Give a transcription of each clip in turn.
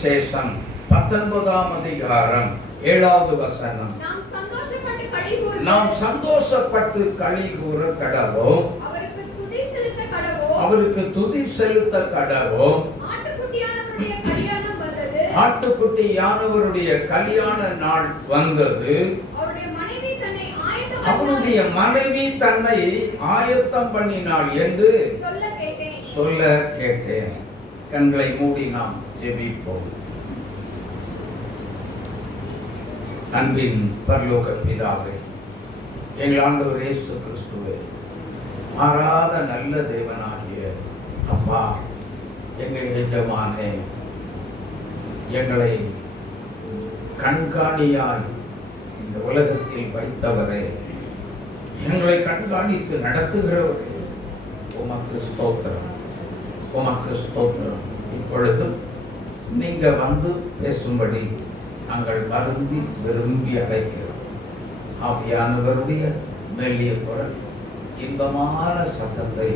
சுவிசேஷம் 19ஆம் அதிகாரம் 7வது வசனம். நாம் சந்தோஷப்பட்டு களி கூற கடவோம், அவருக்கு துதி செலுத்த கடவோம். ஆட்டுக்குட்டியானவருடைய கல்யாண நாள் வந்தது. அவருடைய மனைவி தன்னை ஆயத்தம் பண்ணினாள் என்று சொல்ல கேட்டேன். கண்களை மூடி நாம் ஜெபிப்போம். அன்பின் பரலோக பிதாவே, எங்கள் ஆண்டவர் இயேசு கிறிஸ்துவே, மாறாத நல்ல தேவனாகிய அப்பா, எங்கள் எஜமானே, எங்களை கண்காணியாய் இந்த உலகத்தில் வைத்தவரே, எங்களை கண்காணித்து நடத்துகிறவரே, உமக்கு ஸ்தோத்திரம், உமக்கு ஸ்தோத்திரம். இப்பொழுதும் நீங்க வந்து பேசும்படி நாங்கள் வருந்தி விரும்பி அழைக்கிறோம். ஆவியானவருடைய மெல்லிய குரல், இன்பமான சத்தத்தை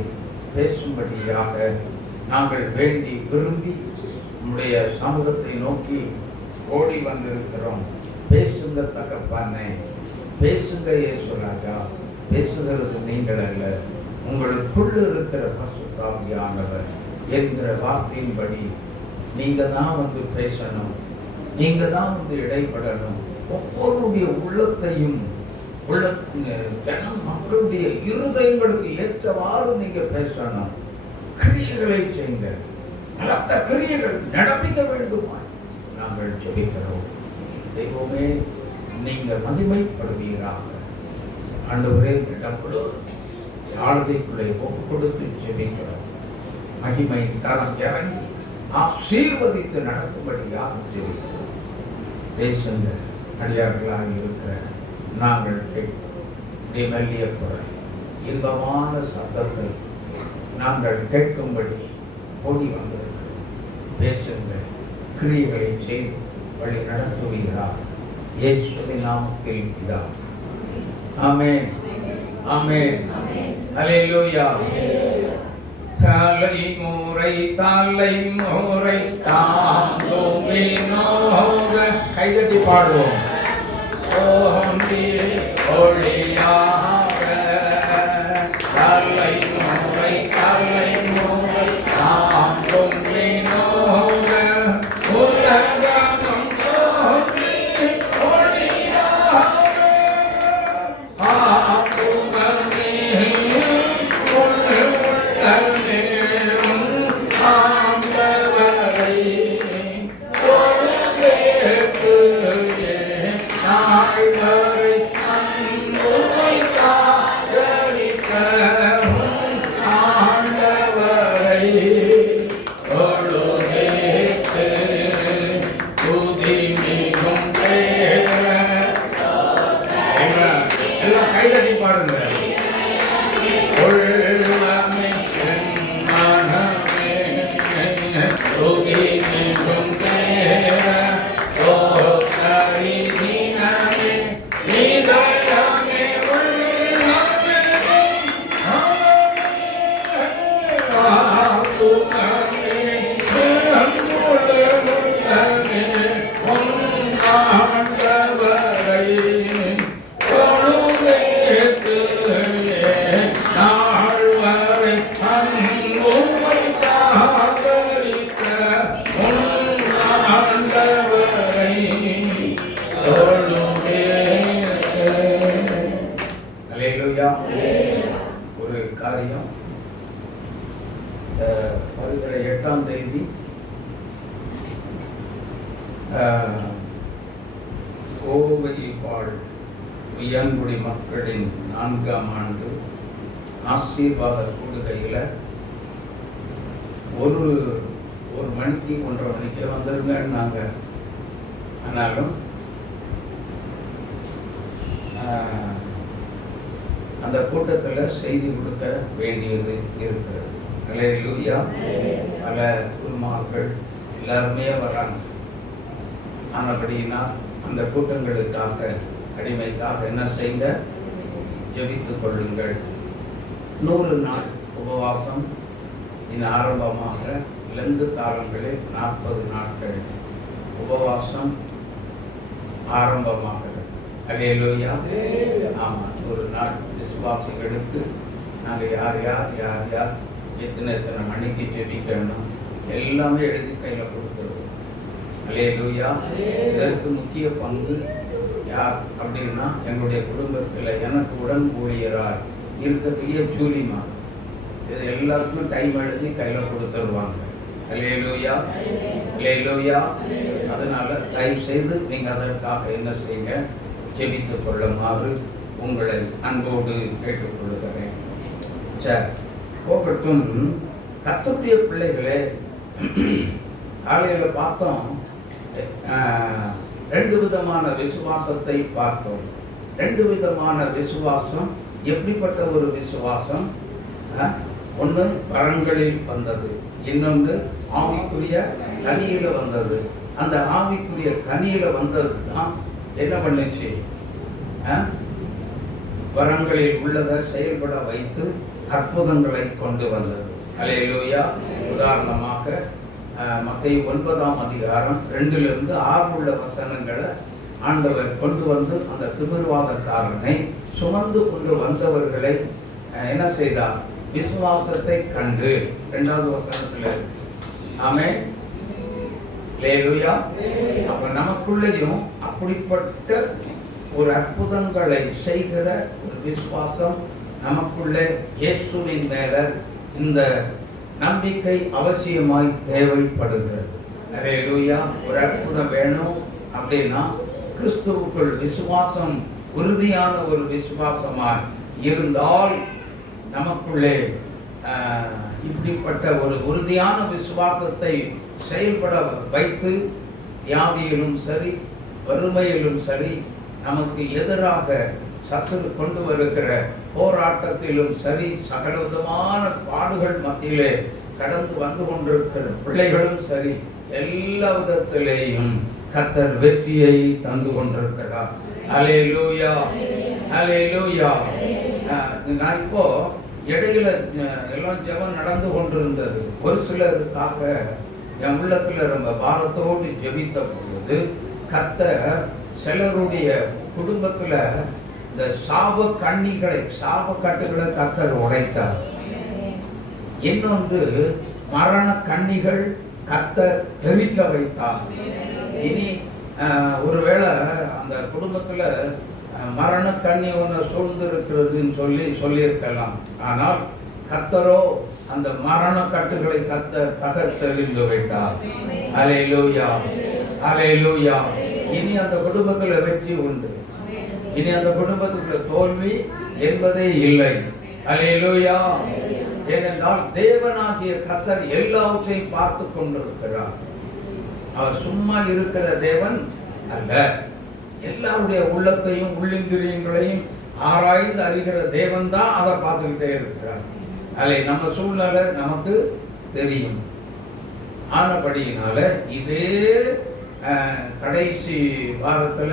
பேசும்படியாக நாங்கள் வேண்டி விரும்பி உம்முடைய சமூகத்தை நோக்கி ஓடி வந்திருக்கிறோம். பேசுங்க தகப்பனே, பேசுங்க இயேசு ராஜா. பேசுகிறது நீங்கள் அல்ல, உங்களுக்குள்ள இருக்கிற பரிசுத்த ஆவியானவர் என்கிற வார்த்தையின்படி நீங்க தான் வந்து பேசணும், நீங்க தான் வந்து இடைப்படணும். ஒவ்வொருடைய உள்ளத்தையும் ஜனம் மக்களுடைய இருதயங்களுக்கு ஏற்றவாறு நீங்க பேசணும். கிரியைகளை செய்யுங்க, பலத்த கிரியைகள் நடப்பிக்க வேண்டுமா நாங்கள் ஜெபிக்கிறோம். தெய்வமே, நீங்க மகிமைப்படுவீராக. ஆண்டவரே, ஆளுகைக்குள்ளே ஒப்பு கொடுத்து ஜெபிக்கிறோம். மகிமை தரம் இறங்கி ஆசீர்வதித்து நடத்தும்படியாக ஜெபிக்கிறோம். பேசுங்க, அடியார்களாக இருக்கிற நாங்கள் மெல்லிய குரல், இன்பமான சத்தத்தை நாங்கள் கேட்கும்படி ஓடி வந்திருக்கிறோம். பேசுங்க, கிரியைகளை செய்து வழி நடத்துவீர்களாக. இயேசுவின் நாமத்தில் பிதாவே. ஆமென், ஆமென், அல்லேலூயா. தலைமுறை தலைமுறை தாங்குமே நோக. கைதட்டி பாடுவோம். ஓம்பி ஒளியாக தலைமுறை தலைமுறை தாங்குமே நோக. உலகமும் தோன்றி ஒளியாக ஆக்குமே ஒரு காரியம். வருகிற 8ஆம் தேதி கோவை வாழ் உயர்குடி மக்களின் 4ஆம் ஆண்டு ஆசீர்வாத கூடுகையில் ஒரு மணிக்கு 1:30 மணிக்கே வந்துருங்கன்னாங்க. ஆனாலும் அந்த கூட்டத்தில் செய்தி கொடுக்க வேண்டியது இருக்கிறது. அல்லேலூயா. பல குருமார்கள் எல்லாருமே வராங்க. ஆனபடினா அந்த கூட்டங்களுக்காக அடிமைக்காக என்ன செய்யுங்க, ஜெபித்துக் கொள்ளுங்கள். 100 நாள் உபவாசம் இன்னும் ஆரம்பமாக லெந்து காலங்களில் 40 நாட்கள் உபவாசம் ஆரம்பமாகிறது. அல்லேலூயா. ஆமாம், ஒரு நாள் விசுவாசிகளுக்கு நாங்கள் யார் யார் எத்தனை மணிக்கு ஜெபிக்கணும் எல்லாமே எழுதி கையில் கொடுத்துருவோம். அல்லேலூயா. இதற்கு முக்கிய பங்கு யார் அப்படின்னா எங்களுடைய குடும்பத்தில் எனக்கு உடன் ஊழியரால் இருக்கக்கூடிய ஜூலிமா. இது எல்லாருக்குமே டைம் எழுதி கையில் கொடுத்துருவாங்க. அல்லேலூயா, அல்லேலூயா. அதனால தயவு செய்து நீங்கள் அதற்காக என்ன செய்யுங்க, ஜெபித்துக் கொள்ளுமாறு உங்களை அன்போடு கேட்டுக்கொள்கிறேன். சரி, போகட்டும். கர்த்தருடைய பிள்ளைகளே, காலையில் பார்த்தோம், 2 விதமான விசுவாசத்தை பார்த்தோம். 2 விதமான விசுவாசம். எப்படிப்பட்ட ஒரு விசுவாசம்? ஒன்று வரங்களில் வந்தது, இன்னொன்று ஆவிக்குரிய கனியில வந்தது. அந்த ஆவிக்குரிய கனியில வந்தது தான் என்ன பண்ணுச்சு? வரங்களில் உள்ளதை செயல்பட வைத்து அற்புதங்களை கொண்டு வந்தது. அல்லேலூயா. உதாரணமாக மத்தேயு 9ஆம் அதிகாரம் 2 - 6 உள்ள வசனங்களை ஆண்டவர் கொண்டு வந்து அந்த திமிர்வாதக்காரனை சுமந்து கொண்டு வந்தவர்களை என்ன செய்தார்? விசுவாசத்தை கண்டு 2வது வசனத்தில். ஆமென். அல்லேலூயா. அப்ப நமக்குள்ளேயும் அப்படிப்பட்ட ஒரு அற்புதங்களை செய்கிற ஒரு விசுவாசம் நமக்குள்ளே இயேசுவின் மேல இந்த நம்பிக்கை அவசியமாய் தேவைப்படுகிறது. அல்லேலூயா. ஒரு அற்புதம் வேணும் அப்படின்னா கிறிஸ்துவுக்குள் விசுவாசம் உறுதியான ஒரு விசுவாசமாய் இருந்தால் நமக்குள்ளே இப்படிப்பட்ட ஒரு உறுதியான விசுவாசத்தை செயல்பட வைத்து வியாதியிலும் சரி வறுமையிலும் சரி நமக்கு எதிராக சத்துரு கொண்டு வருகிற போராட்டத்திலும் சரி சகலவிதமான பாடுகள் மத்தியிலே கடந்து வந்து கொண்டிருக்கிற பிள்ளைகளும் சரி எல்லா விதத்திலேயும் கர்த்தர் வெற்றியை தந்து கொண்டிருக்கிறார். அல்லேலூயா, அல்லேலூயா. நான் இப்போ இடையில எல்லாம் ஜெபம் நடந்து கொண்டிருந்தது. ஒரு சிலருக்காக என் உள்ளத்துல ரொம்ப பாரத்தோடு ஜெபித்த பொழுது கர்த்தர் சிலருடைய குடும்பத்துல இந்த சாப கட்டுகளை கர்த்தர் உடைத்தார். இன்னொன்று மரண கண்ணிகள் கர்த்தர் தெரிக்க வைத்தார். இனி ஒருவேளை அந்த குடும்பத்துல மரண கண்ணி ஒன்று சூழ்ந்திருக்கிறதுன்னு சொல்லியிருக்கலாம். ஆனால் கர்த்தரோ அந்த மரண கட்டுகளை கர்த்தர் தகர்த்தெறிந்து விட்டார். அல்லேலூயா, அல்லேலூயா. இனி அந்த குடும்பத்துல வெற்றி உண்டு. இனி அந்த குடும்பத்துக்குள்ள தோல்வி என்பதே இல்லை. அல்லேலூயா. ஏனென்றால் தேவனாகிய கர்த்தர் எல்லாவற்றையும் பார்த்து கொண்டிருக்கிறார். அவர் சும்மா இருக்கிற தேவன் அல்ல. எல்லாருடைய உள்ளத்தையும் உள்ளிந்திரியங்களையும் ஆராய்ந்து அறிகிற தேவன் தான் அதை பார்த்துக்கிட்டே இருக்கிறார். அல்ல, நம்ம சூழ்நிலை நமக்கு தெரியும். ஆனபடியினால இதே கடைசி வாரத்துல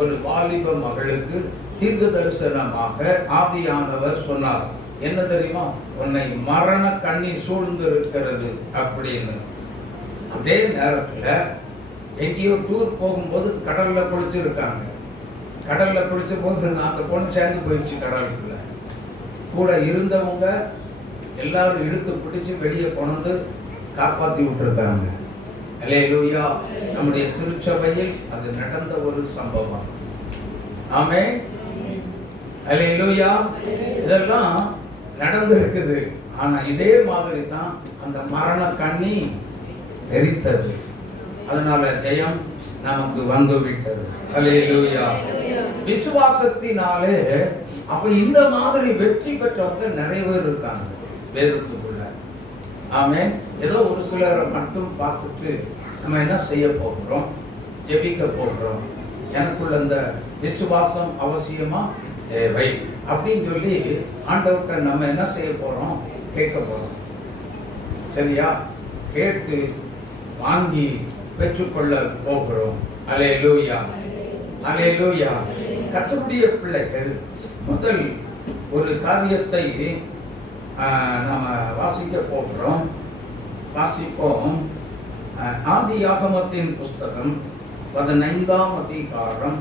ஒரு வாலிப மகளுக்கு தீர்க்க தரிசனமாக ஆவியானவர் சொன்னார். என்ன தெரியுமா? உன்னை மரண கண்ணி சூழ்ந்து இருக்கிறது அப்படின்னு. அதே நேரத்துல எங்கேயோ டூர் போகும்போது கடல்ல குளிச்சிருக்காங்க. கடல்ல குளிச்ச போது அந்த பொண்ணு சேர்ந்து போயிடுச்சு கடலுக்குள்ள. கூட இருந்தவங்க எல்லாரும் இழுத்து பிடிச்சு வெளியே கொண்டு காப்பாற்றி விட்டுருக்காங்க. அல்லேலூயா. நம்முடைய திருச்சபையில் அது நடந்த ஒரு சம்பவம். ஆமென். அல்லேலூயா. இதெல்லாம் நடந்து இருக்குது. ஆனா இதே மாதிரி தான் அந்த மரண கண்ணி தெரித்தது. அதனால ஜெயம் நமக்கு வந்து விட்டது. அல்லேலூயா. விசுவாசத்தினாலே அப்ப இந்த மாதிரி வெற்றி பெற்றவங்க நிறைய பேர் இருக்காங்க வேதத்துக்குள்ள. ஆமென். ஏதோ ஒரு சிலரை மட்டும் பார்த்துட்டு நம்ம என்ன செய்ய போகிறோம்? ஜெபிக்க போகிறோம். எனக்குள்ள இந்த விசுவாசம் அவசியமா தேவை அப்படின்னு சொல்லி ஆண்டவர்கிட்ட நம்ம என்ன செய்ய போறோம்? கேட்க போறோம். சரியா? கேட்டு வாங்கி பெற்றுக்கொள்ள போகிறோம். அல்லேலூயா, அல்லேலூயா. கர்த்தருடைய பிள்ளைகள் முதல் ஒரு காரியத்தை நாம வாசிக்க போகிறோம். வாசிப்போம். ஆதியாகமத்தின் புஸ்தகம் 15ஆம் அதிகாரம்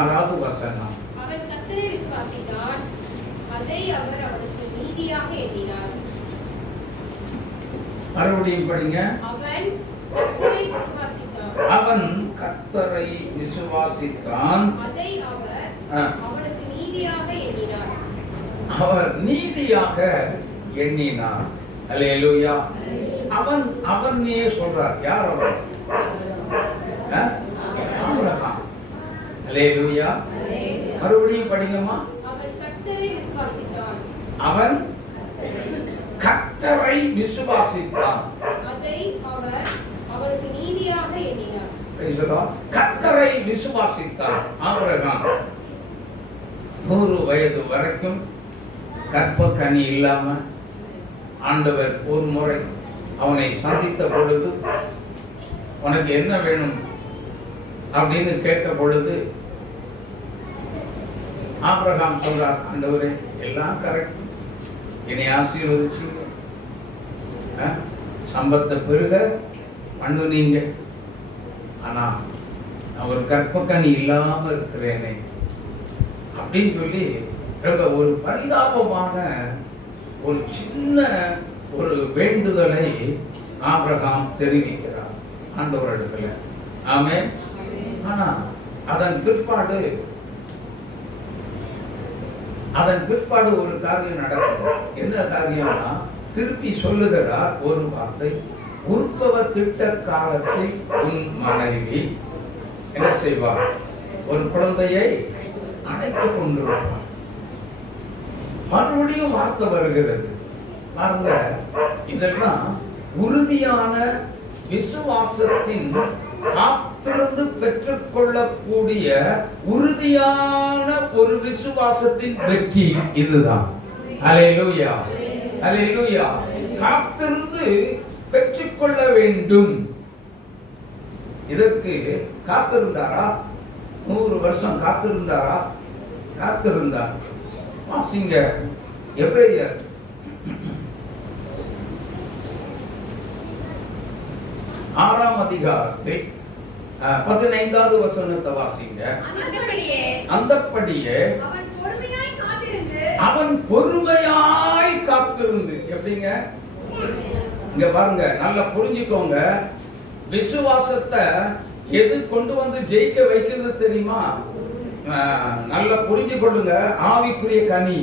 6வது வசனம். அவன் கர்த்தரை விசுவாசித்தான், அதை அவர் அவனுக்கு நீதியாக எண்ணினார். மறுபடியும் படிங்க. அவன் கர்த்தரை விசுவாசித்தான், அவன் கர்த்தரை விசுவாசித்தான், அதை அவர் அவனுக்கு நீதியாக எண்ணினார். அவர் நீதியாக எண்ணினார். அல்லேலூயா. அவனே சொல்றார். யார் அவன்? ஆபிரகாம். அல்லேலூயா. மறுபடியும் படிங்கம்மா. அவன் கர்த்தரை விசுவாசித்தான், அவன் கர்த்தரை விசுவாசித்தான், அதை அவர் அவனுக்கு நீதியாக எண்ணினார். கர்த்தரை விசுவாசித்தான். ஆபிரகாம் 100 வயது வரைக்கும் கற்பக்கனி இல்லாம ஆண்டவர் ஒரு முறை அவனை சந்தித்த பொழுது, உனக்கு என்ன வேணும் அப்படின்னு கேட்ட பொழுது ஆபிரகாம் சொல்றார், ஆண்டவரே எல்லாம் கரெக்ட், என்னை ஆசீர்வதிச்சு சம்பத்தை பெருக பண்ணுனீங்க, ஆனா நான் ஒரு கற்பக்கனி இல்லாம இருக்கிறேனே அப்படின்னு சொல்லி ரொம்ப ஒரு பரிதாபமான ஒரு சின்ன ஒரு வேண்டுதலை ஆபிரகாம் தெரிவிக்கிறார் ஆண்டவரிடத்துல. ஆமென். ஆனா அதன் பிற்பாடு ஒரு காரியம் நடக்கும். என்ன காரியம்னா, திருப்பி சொல்லுகிறார் ஒரு வார்த்தை, உற்பவ திட்ட காலத்தில் உன் மனைவி என்ன செய்வார்? ஒரு குழந்தையை அணைத்துக் கொண்டிருப்பார். மறுபடியும் வார்த்தை வருகிறது பாருங்க. இதெல்லாம் உறுதியான விசுவாசத்தின் காத்திருந்து பெற்றுக்கொள்ளக்கூடிய உறுதியான ஒரு விசுவாசத்தின் வெற்றி இதுதான். அல்லேலூயா, அல்லேலூயா. காத்திருந்து பெற்றுக்கொள்ள வேண்டும். இதற்கு காத்திருந்தாரா? 100 வருஷம் காத்திருந்தாரா? காத்திருந்தார். வாசிங்க எபிரேயர் 6ஆம் அதிகாரத்தை 15வது வசனத்தை வாசிங்க. அந்தப்படியே அவன் பொறுமையாய் காத்திருந்து. எப்படிங்க? இங்க பாருங்க, நல்லா புரிஞ்சுக்கோங்க. விசுவாசத்தை எது கொண்டு வந்து ஜெயிக்க வைக்கிறது தெரியுமா? நல்லா புரிஞ்சு கொள்ளுங்க. ஆவிக்குரிய கனி,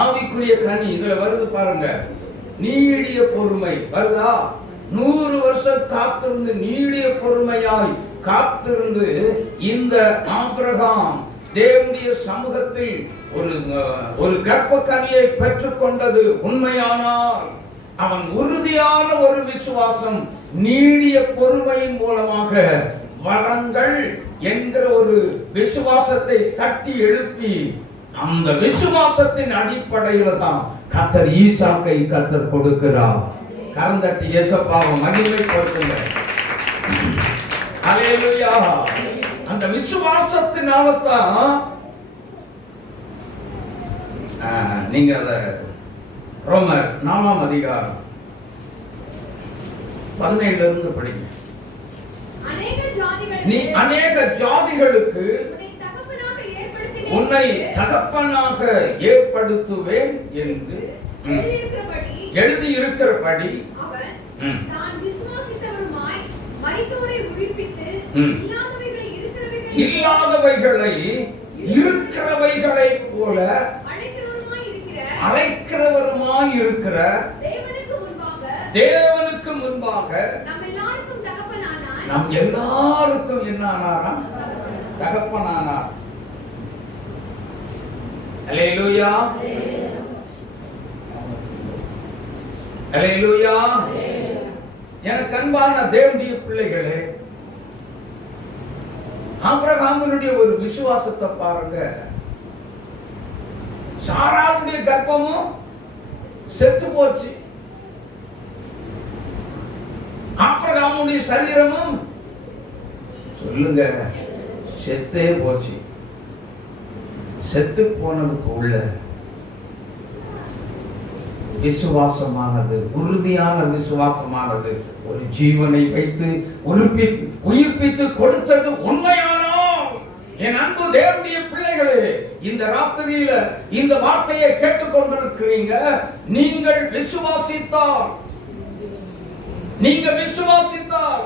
ஆவிக்குரிய கனி இதுல வருது பாருங்க. நீடிய பொறுமை வருதா? 100 வருஷம் காத்திருந்து நீடிய பொறுமையாய் காத்திருந்து இந்த ஆபிரகாம் தேவனுடைய சமூகத்தில் ஒரு கற்ப கனியை பெற்றுக்கொண்டது உண்மையானால், அவன் உறுதியான ஒரு விசுவாசம் நீடிய பொறுமையின் மூலமாக வரங்கள் என்கிற ஒரு விசுவாசத்தை தட்டி எழுப்பி, அந்த விசுவாசத்தின் அடிப்படையில் தான் கர்த்தர் ஈசாக்கை கர்த்தர் கொடுக்கிறார். கரந்தட்டி இயேசுவை மகிமைப்படுத்துங்க. அல்லேலூயா. அந்த விசுவாசத்தினால தான் நீங்க அத ரோமர் 4ஆம் அதிகாரம் 17 இருந்து படிங்க. நீ அநேக ஜாதிகளுக்கு உன்னை தகப்பனாக ஏற்படுத்துவேன் என்று எழுதியிருக்கிறபடி இல்லாதவைகளை இருக்கிறவைகளை போல அழைக்கிறவருமாய் இருக்கிற தேவனுக்கு முன்பாக நம் எல்லாருக்கும் என்ன ஆனாராம்? தகப்பனானார். அல்லேலூயா, அல்லேலூயா. எனக்கு அன்பான தேவனுடைய பிள்ளைகளே, ஆபிரகாமினுடைய ஒரு விசுவாசத்தை பாருங்க. சாராளுடைய கர்ப்பமும் செத்து போச்சு, ஆபிரகாமுடைய சரீரமும் சொல்லுங்க செத்தே போச்சு. செத்து போனதுக்கு உள்ள விசுவாசமானது, உறுதியான விசுவாசமானது, ஒரு ஜீவனை வைத்து உயிர்ப்பித்து கொடுத்தது உண்மையானால், என் அன்பு தேவனுடைய பிள்ளைகளே, இந்த ராத்திரியில இந்த வார்த்தையை கேட்டுக்கொண்டிருக்கிறீங்க. நீங்கள் விசுவாசித்தால்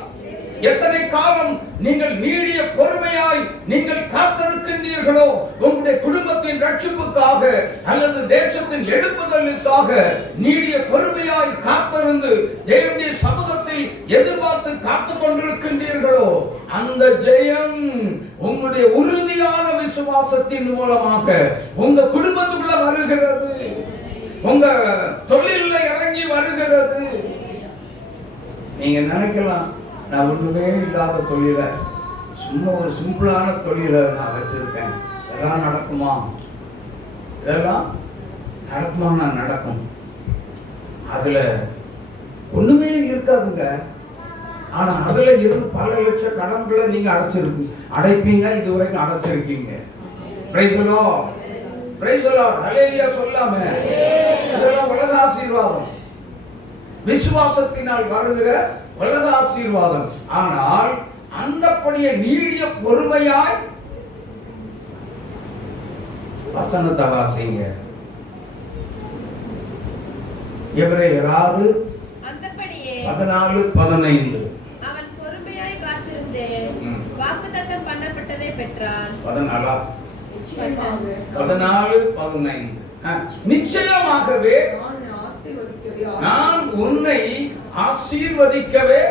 எத்தனை காலம் நீங்கள் நீடிய பொறுமையாய் நீங்கள் காத்திருக்கின்றீர்களோ, உங்களுடைய குடும்பத்தின் ரட்சிப்புக்காக அல்லது தேசத்தின் எழுப்புதலுக்காக நீடிய பொறுமையாய் காத்திருந்து தேவனுடைய சமூகத்தில் எதிர்பார்த்து காத்துக் கொண்டிருக்கின்றீர்களோ, அந்த ஜெயம் உங்களுடைய உறுதியான விசுவாசத்தின் மூலமாக உங்க குடும்பத்துக்குள்ள வருகிறது, உங்க தொழில இறங்கி வருகிறது. நீங்க நினைக்கலாம், நான் ஒன்றுமே இல்லாத தொழில, சும்மா ஒரு சிம்பிளான தொழில நான் வச்சிருக்கேன், இதெல்லாம் நடக்குமா? இதெல்லாம் நடக்குமா? நடக்கும். அதுல ஒண்ணுமே இருக்காதுங்க. ஆனா அதுல இருந்து பல லட்ச கடன்களை நீங்க அடைப்பீங்க. இதுவரைக்கும் அடைச்சிருக்கீங்க. Praise the lord, praise the lord, hallelujah சொல்லாம. இதெல்லாம் உலக ஆசீர்வாதம், விசுவாசத்தினால் வருகிற உலக ஆசீர்வாதம். ஆனால் அந்தப்படியே நீடிய பொறுமையாய் வசனத்தை வாசிங்க. எபிரேயர் 6:14-15. அவன் பொறுமையாய் காத்திருந்து வாக்குத்தத்தம் பண்ணப்பட்டதை பெற்றான். 14-15. நிச்சயமாகவே நான் உன்னை ஆசீர்வதிக்கவே.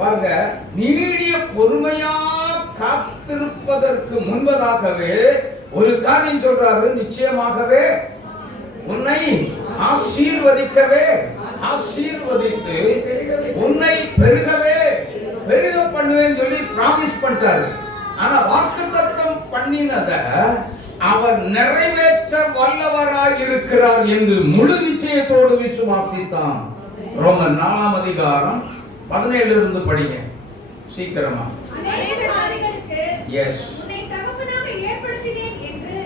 பாருங்க, நீடிய பொறுமையா காத்திருப்பதற்கு முன்பதாகவே ஒரு காரியம் சொல்றாரு. நிச்சயமாகவே உன்னை ஆசீர்வதிக்கவே, ஆசீர்வதித்து உன்னை பெருக பண்ணுவேன்னு சொல்லி பிராமிஸ் பண்ணிட்டாரு. ஆனா வாக்குத்தத்தம் பண்ணினத அவர் நிறைவேற்ற வல்லவராய் இருக்கிறார் என்று முழு நிச்சயத்தோடு விசுவாசித்தான். ரோமர் 4:17 இருந்து படிங்க சீக்கிரமா. எஸ், உன்னை தகப்பனாக ஏற்படுத்தினேன் என்று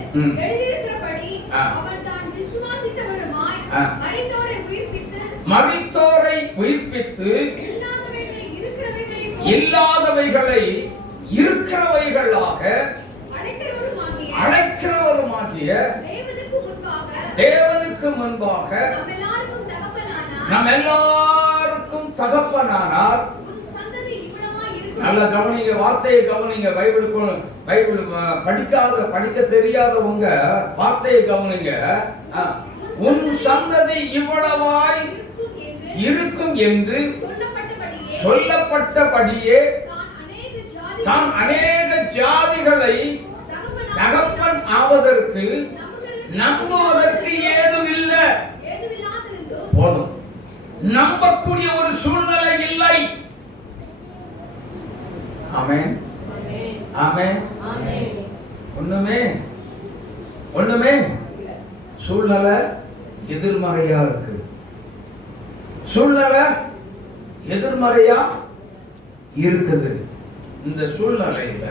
எழுதியிருக்கிறபடி அவன் தான் விசுவாசித்தவருமாய் மரித்தோரை உயிர்ப்பித்து இல்லாதவைகளை இருக்கிறவைகளாக அழைக்கிறவருமாகிய தேவனுக்கு முன்பாக நம் எல்லாருக்கும் தகப்பனானார். நல்ல கவனிங்க, வார்த்தையை கவனிங்க. பைபிள் படிக்க தெரியாதவங்க வார்த்தையை கவனிங்க. உன் சந்ததி இவ்வளவாய் இருக்கும் என்று சொல்லப்பட்டபடியே தான் அநேக ஜாதிகளை தகப்பன் ஆவதற்கு நம்புவதற்கு ஏதுமில்லை. போதும், நம்பக்கூடிய ஒரு சூழ்நிலை இல்லை. ஆமென், ஆமென். ஒண்ணுமே சூழ்நிலை எதிர்மறையா இருக்கு. சூழ்நிலை எதிர்மறையா இருக்குது. இந்த சூழ்நிலையில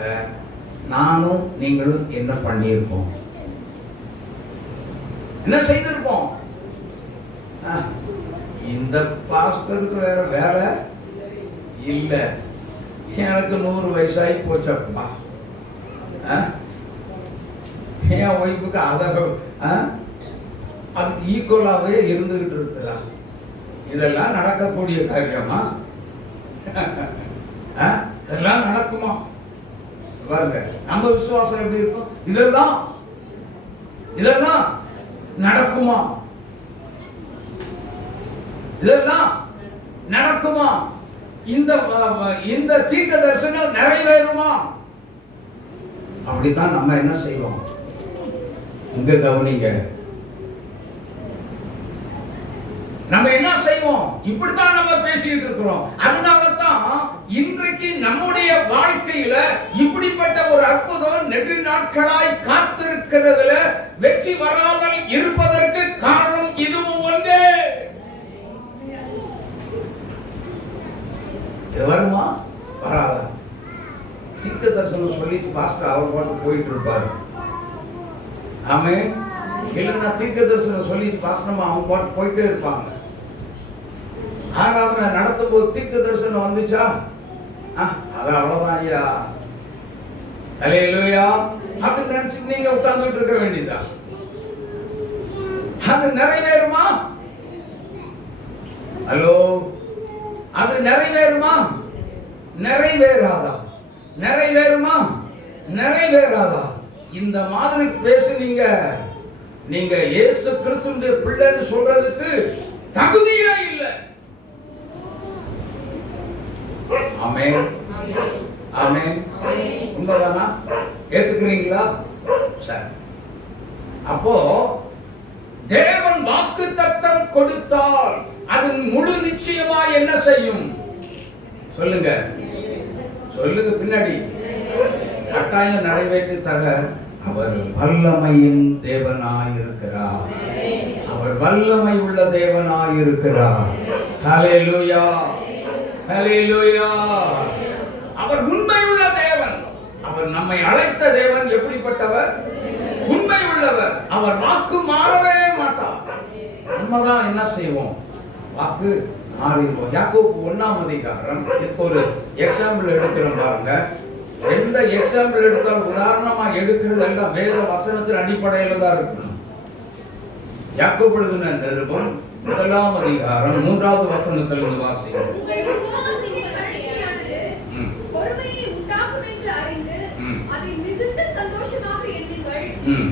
நானும் நீங்களும் என்ன பண்ணியிருப்போம்? என்ன செய்திருப்போம்? இந்த பாஸ்டருக்கு வேற வேலை இல்ல, எனக்கு 100 வயசாகி போச்சப்பா, என் ஒய்ஃபுக்கு அதுக்கு ஈக்குவலாவே இருந்துகிட்டு இருக்குதா? இதெல்லாம் நடக்கக்கூடிய காரியமா? இதெல்லாம் நடக்குமா? பாருங்க, நம்ம விசுவாசம் எப்படி இருக்கும்? இதெல்லாம் நடக்குமா? இதெல்லாம் நடக்குமா? இந்த தீர்க்க தரிசனம் நிறைவேறுமா? அப்படித்தான் நம்ம என்ன செய்வோம்? இங்க கவனிங்க, நம்ம என்ன செய்வோம்? இப்படித்தான் நம்ம பேசிட்டு இருக்கிறோம். அதனாலதான் இன்றைக்கு நம்முடைய வாழ்க்கையில இப்படிப்பட்ட ஒரு அற்புதம் நெடு நாட்களாய் காத்திருக்கிறதுல வெற்றி வராமல் இருப்பதற்கு காரணம் இதுவும் ஒன்றே. இது வருமா? வராத. தீர்க்க தரிசனம் சொல்லிட்டு பாஸ்டர் அவர் பாட்டு போயிட்டு இருப்பாரு. ஆமென். இல்லைன்னா தீர்க்க தரிசனம் சொல்லி பாசனமா அவங்க போயிட்டே இருப்பாங்க. ஆராதனை நடத்தும் போது தீர்க்க தரிசனம் வந்துச்சா, அது அவ்வளவுதான் ஐயா, அல்லேலூயா அப்படின்னு நினைச்சு நீங்க உட்கார்ந்துட்டு இருக்க வேண்டியதா? அது நிறைவேறுமா? ஹலோ, அது நிறைவேறுமா? நிறைவேறாதா? நிறைவேறுமா? நிறைவேறாதா? இந்த மாதிரி பேசுனீங்க, நீங்க இயேசு கிறிஸ்துவின் பிள்ளைன்னு சொல்றதுக்கு தகுதியே இல்லை. ஆமென், ஆமென். உண்மைதானா? ஏத்துக்கிறீங்களா? சரி. அப்போ தேவன் வாக்குத்தத்தம் கொடுத்தால் அது முழு நிச்சயமா என்ன செய்யும்? சொல்லுங்க, சொல்லுங்க. பின்னாடி கட்டாயம் நிறைவேற்றி தர அவர் வல்லமையின் தேவனாயிருக்கிறார். அவர் வல்லமை உள்ள தேவனாயிருக்கிறார். ஹல்லேலூயா, ஹல்லேலூயா. அவர் உண்மை உள்ள தேவன். அவர் நம்மை அழைத்த தேவன் எப்படிப்பட்டவர்? உண்மை உள்ளவர். அவர் வாக்கு மாறவே மாட்டார். நம்மதான் என்ன செய்வோம்? வாக்கு மாறிடுவோம். யாக்கோபு 1ஆம் அதிகாரம், இப்போ ஒரு எக்ஸாம்பிள் எடுக்கிறோம் பாருங்க. எந்த எக்ஸாம்பிள் எடுத்தாலும் உதாரணமா எடுக்கிறது எல்லாம் வேத வசனத்தின் அடிப்படையில தான் இருக்கணும். யாக்கோபு எழுதின நிருபம் 1ஆம் அதிகாரம் 3வது வசனத்திலிருந்து வாசிக்கிறோம்.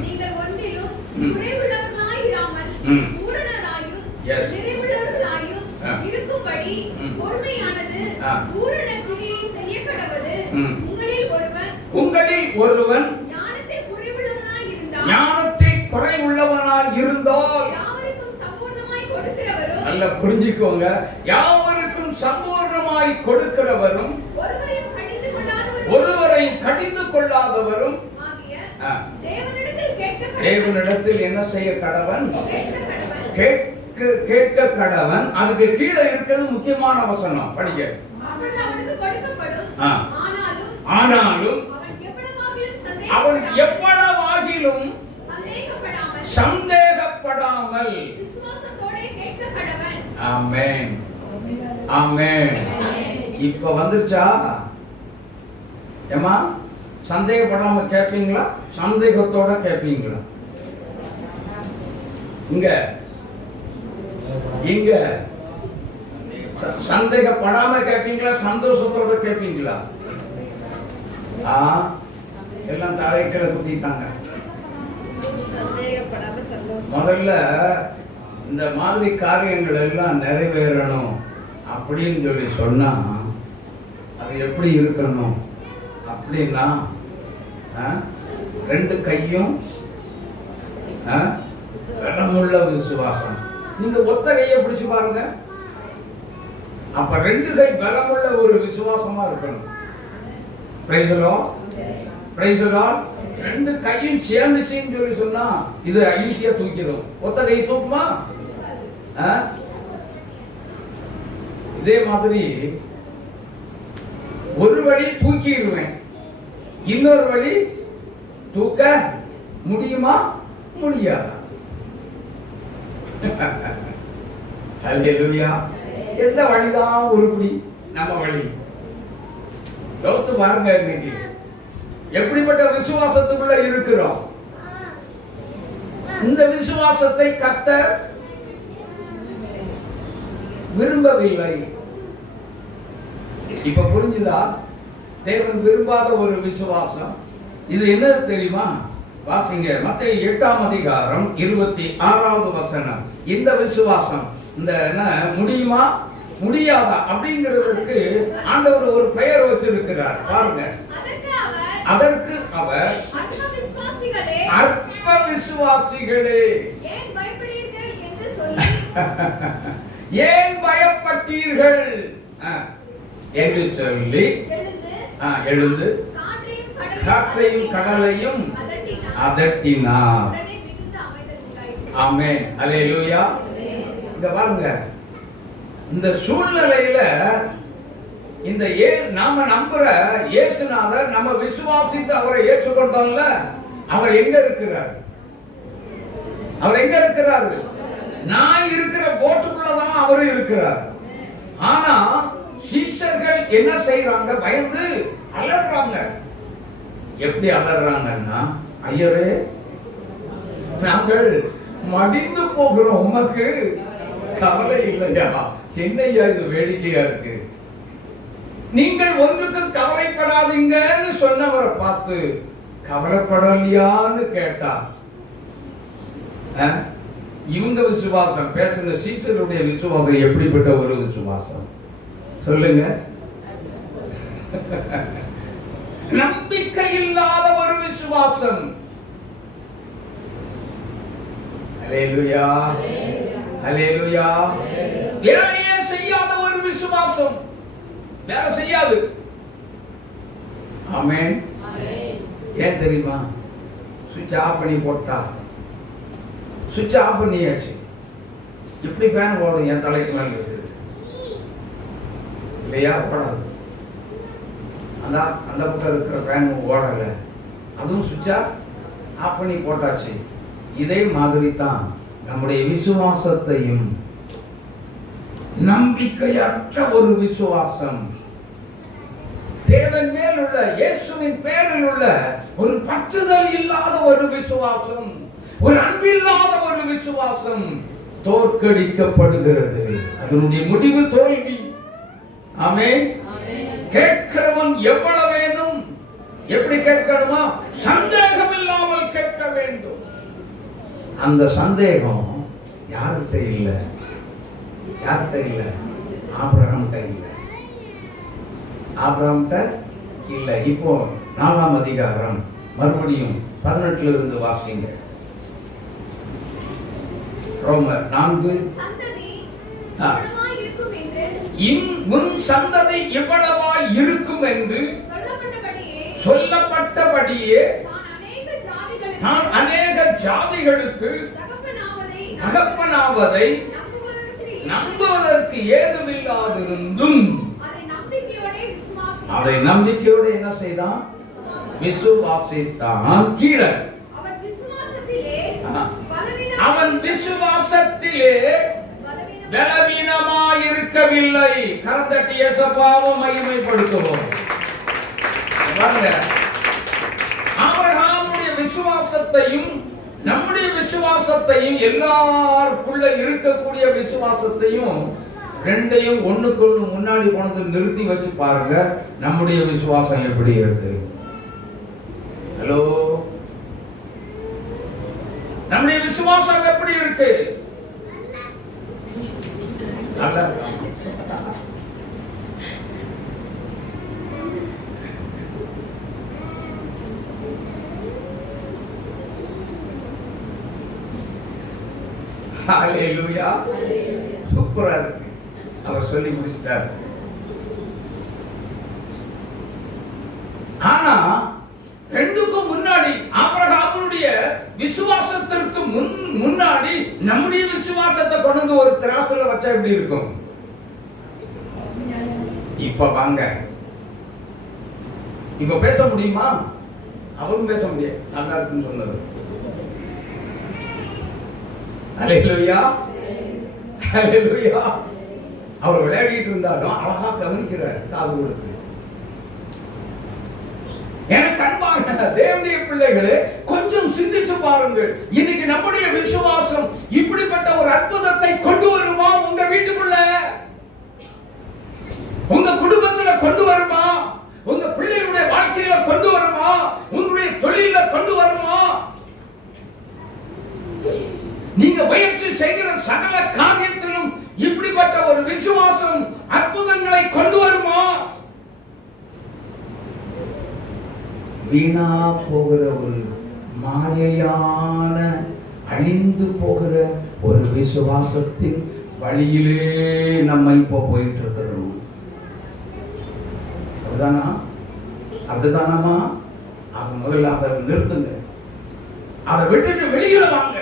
நீங்கள் ஒன்றிலும் குறைவுள்ளவர்களாயிராமல் பூரணராயும் நிறைவுள்ளவர்களாயும் இருக்கும்படி பொறுமையானது பூரண கிரியை செய்யக்கடவது. உங்களில் ஒருவன் ஞானத்தை குறைவுள்ளவனாய் இருந்தால் யாவருக்கும் சம்பூர்ணமாய் கொடுக்கிறவரும், நல்லா புரிஞ்சுக்கோங்க, யாவருக்கும் சம்பூர்ணமாய் கொடுக்கிறவரும் ஒருவரையும் கடிந்து கொள்ளாதவரும் தேவனிடத்தில் என்ன செய்ய கடவன்? கேட்க கடவன். அதுக்கு கீழே இருக்கிறது முக்கியமான வசனம், படிக்க. ஆனாலும் அவன் எவ்வளவாகிலும் சந்தேகப்படாமல். ஆமென், ஆமென். இப்ப வந்துருச்சா? ஏமா சந்தேகப்படாம கேட்பீங்களா? சந்தேகத்தோட கேட்பீங்களா? இங்க இங்க சந்தேகப்படாம கேட்பீங்களா? சந்தோஷத்தோட கேட்பீங்களா? எல்லாம் தலைக்கில குத்திட்டாங்க. முதல்ல இந்த மாதிரி காரியங்கள் எல்லாம் நிறைவேறணும் அப்படின்னு சொல்லி சொன்னா அது எப்படி இருக்கணும் அப்படின்னா, ரெண்டு கையும் பலமுள்ள விசுவாசம். நீங்க ஒத்த கையை பிடிச்சு பாருங்க, அப்ப ரெண்டு கை பலமுள்ள ஒரு விசுவாசமா இருக்கணும். Price the lord, praise the Lord. ரெண்டு கையும் சேர்ந்துச்சுன்னு சொல்லி சொன்னா இது ஈஸியா தூக்கிடும். ஒத்த கை தூக்குமா? இதே மாதிரி ஒரு வழி தூக்கிடுவேன், இன்னொரு வழி தூக்க முடியுமா? முடியாதா? ஹல்லேலூயா. எந்த வழிதான் உருப்படி? நம்ம வழி. யோசித்து பாருங்க, இன்னைக்கு எப்படிப்பட்ட விசுவாசத்துக்குள்ள இருக்கிறோம். இந்த விசுவாசத்தை கர்த்தர் விரும்பவில்லை. இப்ப புரிஞ்சுதா? தேவன் விரும்பாத ஒரு விசுவாசம் இது என்ன தெரியுமா? வாசிங்க, மத்தேயு 8ஆம் அதிகாரம் 26வது வசனம். இந்த விசுவாசம் இந்த என்ன முடியுமா முடியாதா அப்படிங்கிறதுக்கு ஆண்டவர் ஒரு பெயர் வச்சிருக்கிறார். பாருங்க, அதற்கு அவர் அற்ப விசுவாசிகளே ஏன் பயப்பட்டீர்கள் என்று சொல்லி எழுந்து காற்றையும் கடலையும் அதட்டினார். ஆமென், அல்லேலூயா. இங்க பாருங்க, இந்த சூழ்நிலையில இந்த நாம நம்புற இயேசுநாதர், நம்ம விசுவாசித்து அவரை ஏற்றுக்கொண்டோம்ல, அவர் எங்க இருக்கிறார்? அவர் எங்க இருக்கிறாரு? நான் இருக்கிற போட்டுக்குள்ளதான் அவரு இருக்கிறார். ஆனா சீஷர்கள் என்ன செய்யறாங்க? பயந்து அலறாங்க. எப்படி அலறாங்கன்னா, ஐயரே நாங்கள் மடிந்து போகிறோம், உமக்கு கவலை இல்லையா? என்னையா இது வேடிக்கையா இருக்கு? நீங்கள் ஒன்றுக்கு கவலைப்படாதீங்கன்னு சொன்னவரை பார்த்து கவலைப்படலையான்னு கேட்டா, இவங்க விசுவாசம், பேசுற சீசருடைய விசுவாசம் எப்படிப்பட்ட ஒரு விசுவாசம் சொல்லுங்க? நம்பிக்கை இல்லாத ஒரு விசுவாசம். அல்லேலூயா, அல்லேலூயா. வேலையே செய்யாத ஒரு விசுவாசம், வேலை செய்யாது. ஆமென். ஏன் தெரியுமா? சுவிட்ச் ஆஃப் பண்ணி போட்டா, சுவிட்ச் ஆஃப் பண்ணியாச்சு, இப்படி ஃபேன் ஓடும் என் தலைக்கு மேல இருக்குது இல்லையா? ஓடாது. அந்த பக்கம் இருக்கிற ஃபேன் ஓடல, அதுவும் சுவிட்சா ஆஃப் பண்ணி போட்டாச்சு. இதே மாதிரி தான் நம்முடைய விசுவாசத்தையும், நம்பிக்கையற்ற ஒரு விசுவாசம், தேவன் மேல் உள்ள, இயேசுவின் பேரில் உள்ள ஒரு பற்றுதல் இல்லாத ஒரு விசுவாசம், ஒரு அன்பில்லாத ஒரு விசுவாசம் தோற்கடிக்கப்படுகிறது. அதனுடைய முடிவு தோல்வி. ஆமென். கேட்கிறவன் எவ்வளவு வேணும்? எப்படி கேட்கணுமா? சந்தேகம் இல்லாமல் கேட்க வேண்டும். அந்த சந்தேகம் யார்கிட்ட இல்ல? யார்கிட்ட இல்ல? ஆபிரகாம்கிட்ட இல்ல. ஆபிரகாம்கிட்ட இல்ல. இப்போ 4ஆம் அதிகாரம் மறுபடியும் 18 இருந்து வாசிங்க. ரோமர் 4. உன் சந்ததி இவ்வளவா இருக்கும் என்று சொல்லப்பட்டபடியே நான் அநேக ஜாதிகளுக்கு தகப்பனாவதை நம்புவதற்கு ஏதுமில்லாதிருந்தும் அதை நம்பிக்கையோடு என்ன செய்தான்? விசுவாசித்தான். கீழே அவன் விசுவாசத்திலே பலவீனமாயிருக்கவில்லை. கரந்தட்டி இயேசுவை மகிமைப்படுத்துவோம். ஆபிரகாமுடைய விசுவாசத்தையும் நம்முடைய விசுவாசத்தையும், எல்லாருக்குள்ள இருக்கக்கூடிய விசுவாசத்தையும் ரெண்டையும் ஒண்ணுக்குள்ள முன்னாடி கொண்டு நிறுத்தி வச்சு பாருங்க, நம்முடைய விசுவாசம் எப்படி இருக்கு. ஹலோ, நம்முடைய விசுவாசம் எப்படி இருக்கு? ஹalleluya. சூப்பரா இருக்கு. அவர் சொல்லி முடிச்சிட்டார். ஆனா ரெண்டுக்கும் முன்னாடி, ஆபிரகாமுடைய விசுவாசத்திற்கு முன்னாடி நம்முடைய விசுவாசத்தை கொண்டு ஒரு திராசுல வச்சா எப்படி இருக்கும்? இப்ப வாங்க, இப்ப பேச முடியுமா? அவரும் பேச முடியாது. நல்லா இருக்குன்னு சொன்னது. ஹalleluya, ஹalleluya. அவர் விளையாடிட்டு இருந்தாலும் அழகா கவனிக்கிறார் காது கொடுத்து. எனக்கு அன்பான தேவனுடைய பிள்ளைகளே, கொஞ்சம் சிந்திச்சு பாருங்கள். இன்னைக்கு நம்முடைய விசுவாசம் இப்படிப்பட்ட ஒரு அற்புதத்தை கொண்டு வருமா? உங்க வீட்டுக்குள்ள, உங்க குடும்பத்துல கொண்டு வருமா? உங்க பிள்ளைகளுடைய வாழ்க்கையில கொண்டு வருமா? உங்களுடைய தொழில கொண்டு வருமா? நீங்க முயற்சி செய்கிற சகல காரியத்திலும் இப்படிப்பட்ட ஒரு விசுவாசம் அற்புதங்களை கொண்டு வருமா? வீணா போகிற ஒரு மாயையான, அழிந்து போகிற ஒரு விசுவாசத்தின் வழியிலே நம்ம இப்போ போயிட்டு இருக்கிறோம். அப்படிதானா? அப்படிதானமா? அது முதல்ல அதை நிறுத்துங்க. அதை விட்டுட்டு வெளியில வாங்க.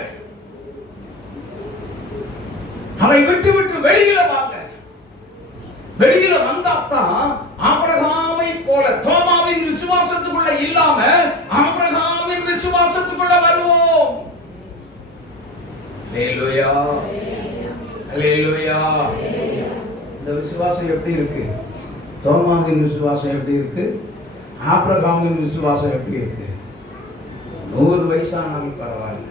அதை விட்டு வெளியில வாங்க. வெளியில வந்தாத்தான் ஆபிரகாமை போல தோமாவின் விசுவாசத்துக்குள்ள இல்லாம ஆபிரகாமின் விசுவாசத்துக்குள்ள வருவோம். அல்லேலூயா, அல்லேலூயா. இந்த விசுவாசம் எப்படி இருக்கு? தோமாவின் விசுவாசம் எப்படி இருக்கு? ஆபிரகாமின் விசுவாசம் எப்படி இருக்கு? 100 வயசானாலும் பரவாயில்ல,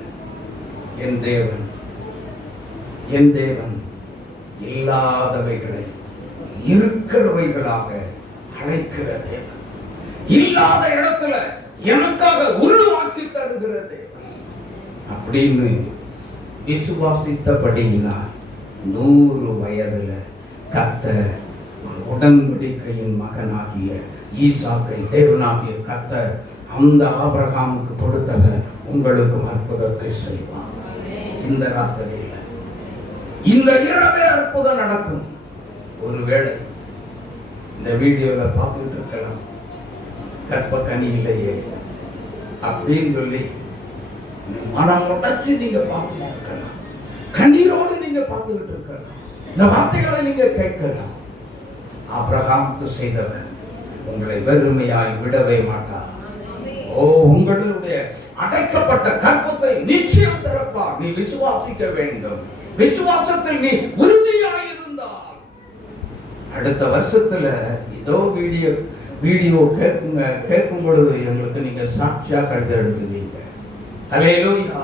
என் தேவன் இல்லாதவைகளை இருக்கிறவைகளாக அழைக்கிற தேவன், இல்லாத இடத்துல எனக்காக உருவாக்கி தருகிற தேவன் அப்படின்னு விசுவாசித்தபடியினால் 100 வயதுல கர்த்தர் உடன்படிக்கையின் மகனாகிய ஈசாக்கை தேவனாகிய கர்த்தர் அந்த ஆபிரகாமுக்கு கொடுத்தவர் உங்களுக்கு அற்புதத்தை செய்வார். இந்த ராத்திரியில இந்த இரவே அற்புதம் நடக்கும். ஒருவேளை இந்த வீடியோல பார்த்துட்டு இருக்கலாம், கற்ப கனி இல்லையே அப்படின்னு சொல்லி மனம் உடச்சி நீங்க பார்த்துட்டு இருக்கலாம், கண்ணீரோடு நீங்க பார்த்துக்கிட்டு இருக்கலாம், இந்த வார்த்தைகளை நீங்க கேட்கலாம். ஆபிரகாமுக்கு செய்தவர் உங்களை வெறுமையாய் விடவே மாட்டார். ஓ, உங்களுடைய அடைக்கப்பட்ட கற்பத்தை நிச்சயம் திறப்பார். நீ விசுவாசிக்க வேண்டும். விசுவாசத்தில் நீ உறுதியாயிருந்தால் அடுத்த வருஷத்துல இதோ வீடியோ கேட்கும் பொழுது எங்களுக்கு நீங்க சாட்சியா கருத்து எடுத்துவீங்க. அல்லேலூயா.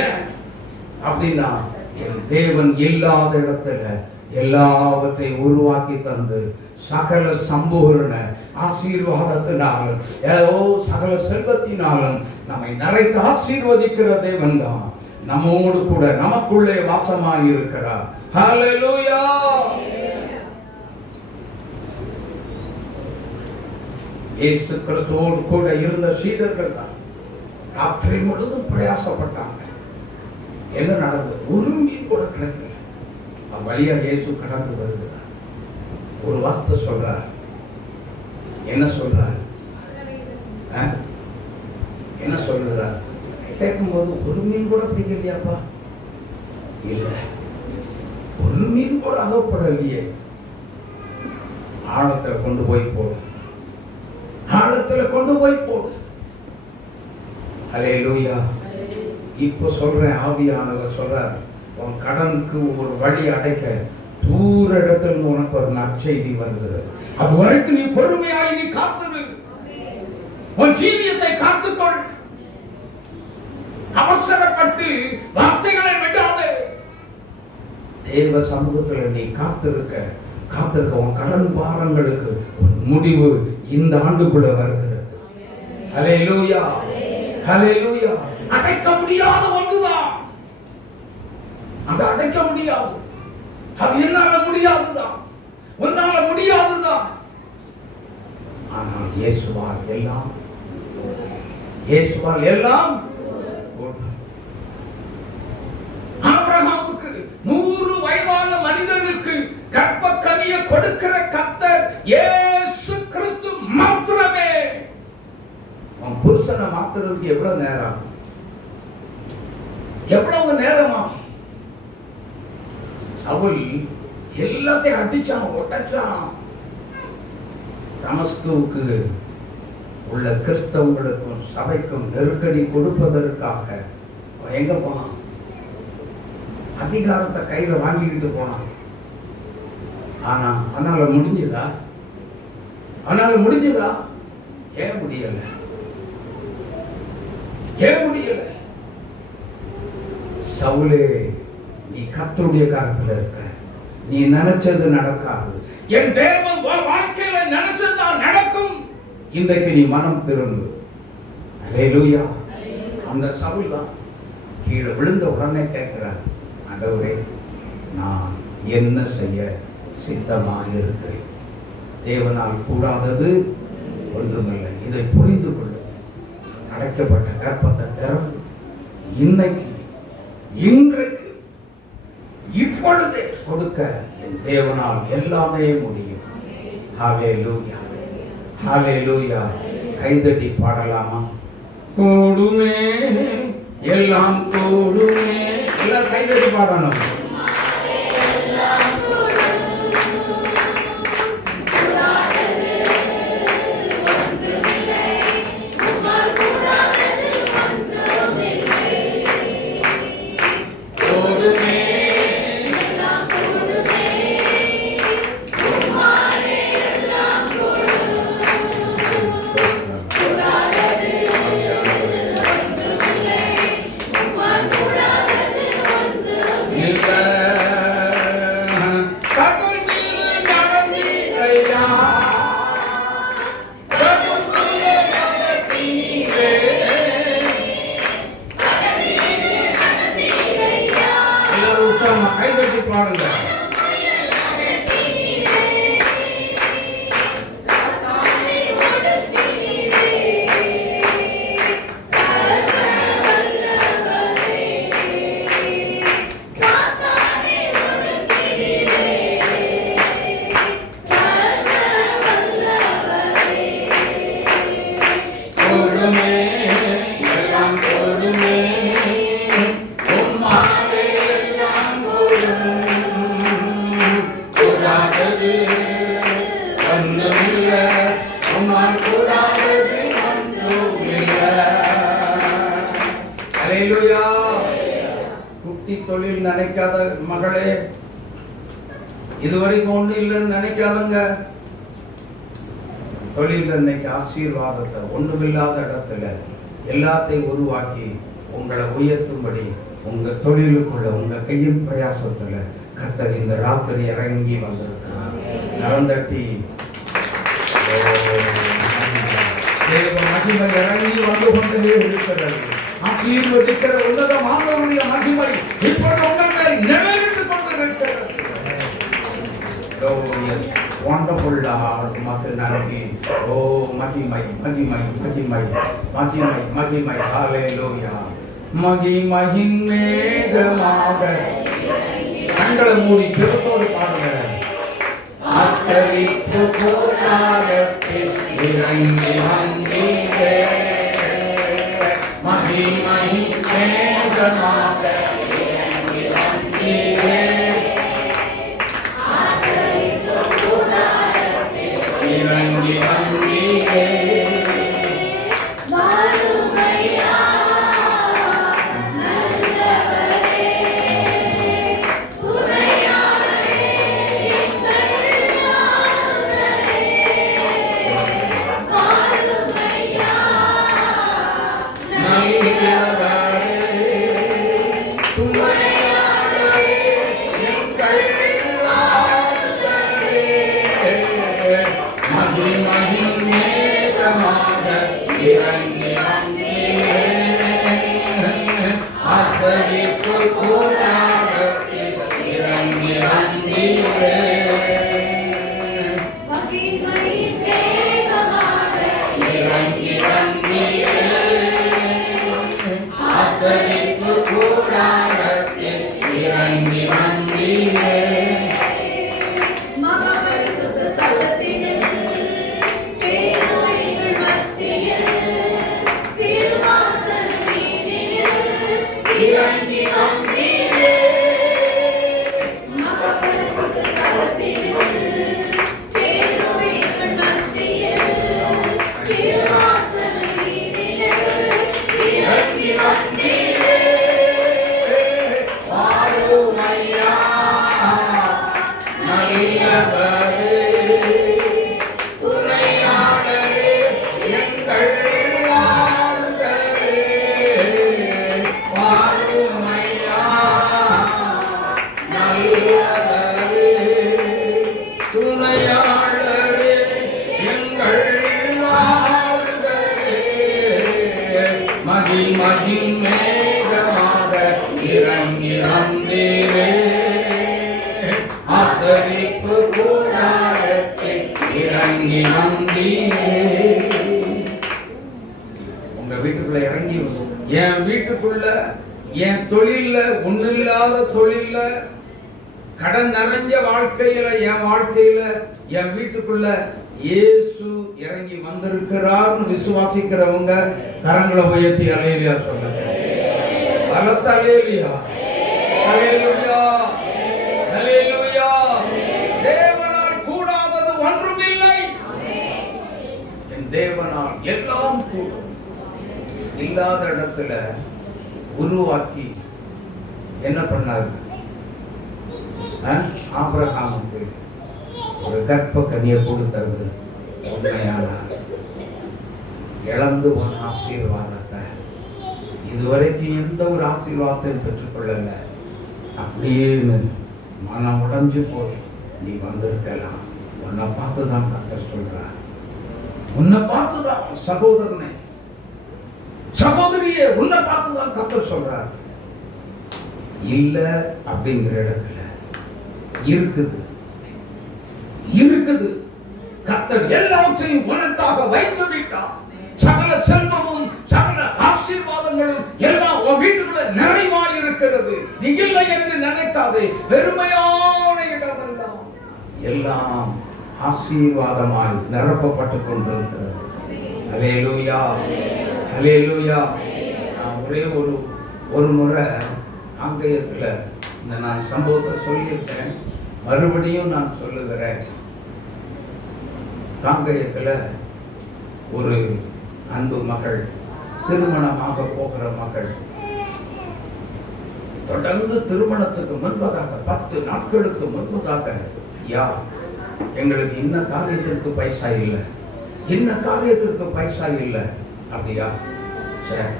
ஏன் அப்படின்னா தேவன் இல்லாத இடத்துல எல்லாவற்றையும் உருவாக்கி தந்து சகல சம்பூர்ண ஆசீர்வாதத்தினாலும் சகல செல்வத்தினாலும் நம்மை நிறைத்து ஆசீர்வதிக்கிற தேவன் தான் நம்மோடு கூட நமக்குள்ளே வாசமாய் இருக்கிறார். ஹல்லேலூயா. இயேசு கிறிஸ்துவோடு கூட இருந்த சீடர்கள் தான் ராத்திரி முழுதும் பிரயாசப்பட்டாங்க. என்ன நடந்தது? ஒரு மீன் கூட கிடைக்கல. வழியா இயேசு கடந்து வருகிறார். ஒரு வார்த்தை சொல்றார். என்ன சொல்றார்? என்ன சொல்றார்? கேட்கும்போது ஒரு மீன் கூட பிடிக்கலையாப்பா? இல்ல, ஒரு மீன் கூட அகப்படலையே. ஆழத்துல கொண்டு போய் போடு, ஆழத்துல கொண்டு போய் போடு. அல்லேலூயா. இப்போ சொல்றேன், ஆவியானவர் சொல்றார், உன் கடனுக்கு ஒரு வழி அடைக்க தூர இடத்துல உனக்கு ஒரு நற்செய்தி வருகிறது. அது வரைக்கும் நீ பொறுமையாய் நீ காத்திரு. உன் ஜீவியத்தை காத்துக்கொள். அவசரப்பட்டு வார்த்தைகளை விடாதே. தேவ சமூகத்துல நீ காத்திருக்க உன் கடன் பாரங்களுக்கு ஒரு முடிவு இந்த ஆண்டுக்குள்ள வருகிறது. ஹல்லேலூயா, ஹல்லேலூயா. அடைக்க முடியாத ஒன்றுதான், அதை அடைக்க முடியாது. அது என்னால முடியாதுதான், உன்னால முடியாதுதான். ஆனால் இயேசுவால் எல்லாம். ஆபிரகாமுக்கு 100 வயதான மனிதனுக்கு கற்பக்கனியை கொடுக்கிற கர்த்தர் இயேசு கிறிஸ்து மாத்திரமே. உன் புருஷனை மாத்துறதுக்கு எவ்வளவு நேரம்? எவ்வளவு நேரமா? சவுல் எல்லாத்தையும் அடிச்சான், ஒட்டச்சான். தமஸ்குவுக்கு உள்ள கிறிஸ்தவங்களுக்கும் சபைக்கும் நெருக்கடி கொடுப்பதற்காக எங்க போனான்? அதிகாரத்தை கையில வாங்கிக்கிட்டு போனான். ஆனா அதனால முடிஞ்சதா? ஏன் முடியல? சவுலே, நீ கர்த்தருடைய கரத்துல இருக்க. நீ நினைச்சது நடக்காது. என் தேவன் வாழ்க்கையில நினைச்சதுதான் நடக்கும். இன்றைக்கு நீ மனம் திரும்பு. அல்லேலூயா. அந்த சவுல் தான் கீழே விழுந்த உடனே கேட்கிறார், ஆண்டவரே, நான் என்ன செய்ய சித்தமாக இருக்கிறேன்? தேவனால் கூடாதது ஒன்றுமில்லை. இதை புரிந்து கொள்ள அடைக்கப்பட்ட கற்பத்தை திறந்து இன்றைக்கு இப்பொழுதே கொடுக்க என் தேவனால் எல்லாமே முடியும். ஹல்லேலூயா, ஹல்லேலூயா. கைதட்டி பாடலாமா? கூடுமே, எல்லாம் கூடுமே. எல்லாம் கைதட்டி பாடணும். பாடுங்க. குட்டி தொழில் நினைக்காத மகளே, இதுவரைக்கும் ஒண்ணு இல்லைன்னு நினைக்காதங்க. தொழில் இன்னைக்கு ஆசீர்வாதத்தை ஒண்ணுமில்லாத இடத்துல எல்லாத்தையும் உருவாக்கி உங்களை உயர்த்தும்படி உங்க தொழிலுக்குள்ள உங்க கையின் பிரயாசத்துல கர்த்தர் இந்த ராத்திரி இறங்கி வந்திருக்கிறார். நலந்தட்டி தேவ மகிமை இறங்கி வந்து கொண்டே இருக்கிறது. ஆசீர்வதிக்கிற உன்னதமானவருடைய மகிமை இப்பொழுது உங்கள் மேல் நிறைவேறிக் கொண்டிருக்கிறது. Wonderful மக்கள் நாளைக்கு ஓ மகிமை மகிமை மகிமை மகிமை மகிமை ஹalleluya. மகிமையின் மேகமாக கண்களை மூடி ஜெபத்தோடு பாடுங்க. ஆசரிப்பு கூடாரத்தில் இறங்கி வந்தீரே, மகிமையின் மேகமாக இறங்கி வந்தீரே, இறங்கி வந்தீரே. உங்க வீட்டுக்குள்ள இறங்கி என் வீட்டுக்குள்ள என் தொழில்ல ஒண்ணுமில்லாத தொழில்ல கடன் நிறைஞ்ச வாழ்க்கையில என் வாழ்க்கையில என் வீட்டுக்குள்ள இயேசு இறங்கி வந்திருக்கிறார்னு விசுவாசிக்கிறவங்க கரங்களை உயர்த்தி அல்லேலூயா சொல்லுங்க. பலத்த அல்லேலூயா, அல்லேலூயா, அல்லேலூயா. தேவனால் கூடாதது ஒன்றுமில்லை. என் தேவனால் எல்லாம் கூடும். இல்லாத இடத்துல உருவாக்கி என்ன பண்ணாரு? ஆபிரகாமுக்கு ஒரு கற்ப கனியை கொடுத்தது உண்மையான இழந்து போன ஆசீர்வாதத்தை இதுவரைக்கும் எந்த ஒரு ஆசீர்வாதத்தையும் பெற்றுக்கொள்ளல. அப்படியே மனம் உடைஞ்சு போய் நீ வந்திருக்கலாம். உன்னை பார்த்துதான் கர்த்தர் சொல்றார். உன்னை பார்த்துதான் சகோதரனே சகோதரியே உன்னை பார்த்துதான் கர்த்தர் சொல்றார். இல்ல அப்படிங்கிற இடத்துல இருக்குது இருக்குது. கர்த்தர் எல்லாவற்றையும் உனக்காக வைத்து விட்டார். சகல செல்வமும் சகல ஆசீர்வாதங்களும் எல்லாம் உன் வீட்டுக்குள்ள நிறைவாய் இருக்கிறது. நீ இல்லை என்று நினைக்காதே. வெறுமையான இடமெல்லாம் எல்லாம் ஆசீர்வாதமாய் நிரப்பப்பட்டுக் கொண்டிருக்கிறது. அல்லேலூயா, அல்லேலூயா. நான் ஒரே ஒரு முறை ஆங்கிலத்தில் இந்த நான் சம்பவத்தை சொல்லியிருக்கேன், மறுபடியும் நான் சொல்லுகிறேன். காங்கயத்தில் ஒரு அன்பு மகள், திருமணமாக போகிற மகள், தொடர்ந்து திருமணத்துக்கு முன்பதாக 10 நாட்களுக்கு முன்பதாக, ஐயா எங்களுக்கு இன்ன காரியத்திற்கு பைசா இல்லை, இன்ன காரியத்திற்கு பைசா இல்லை. அப்படியா, சரி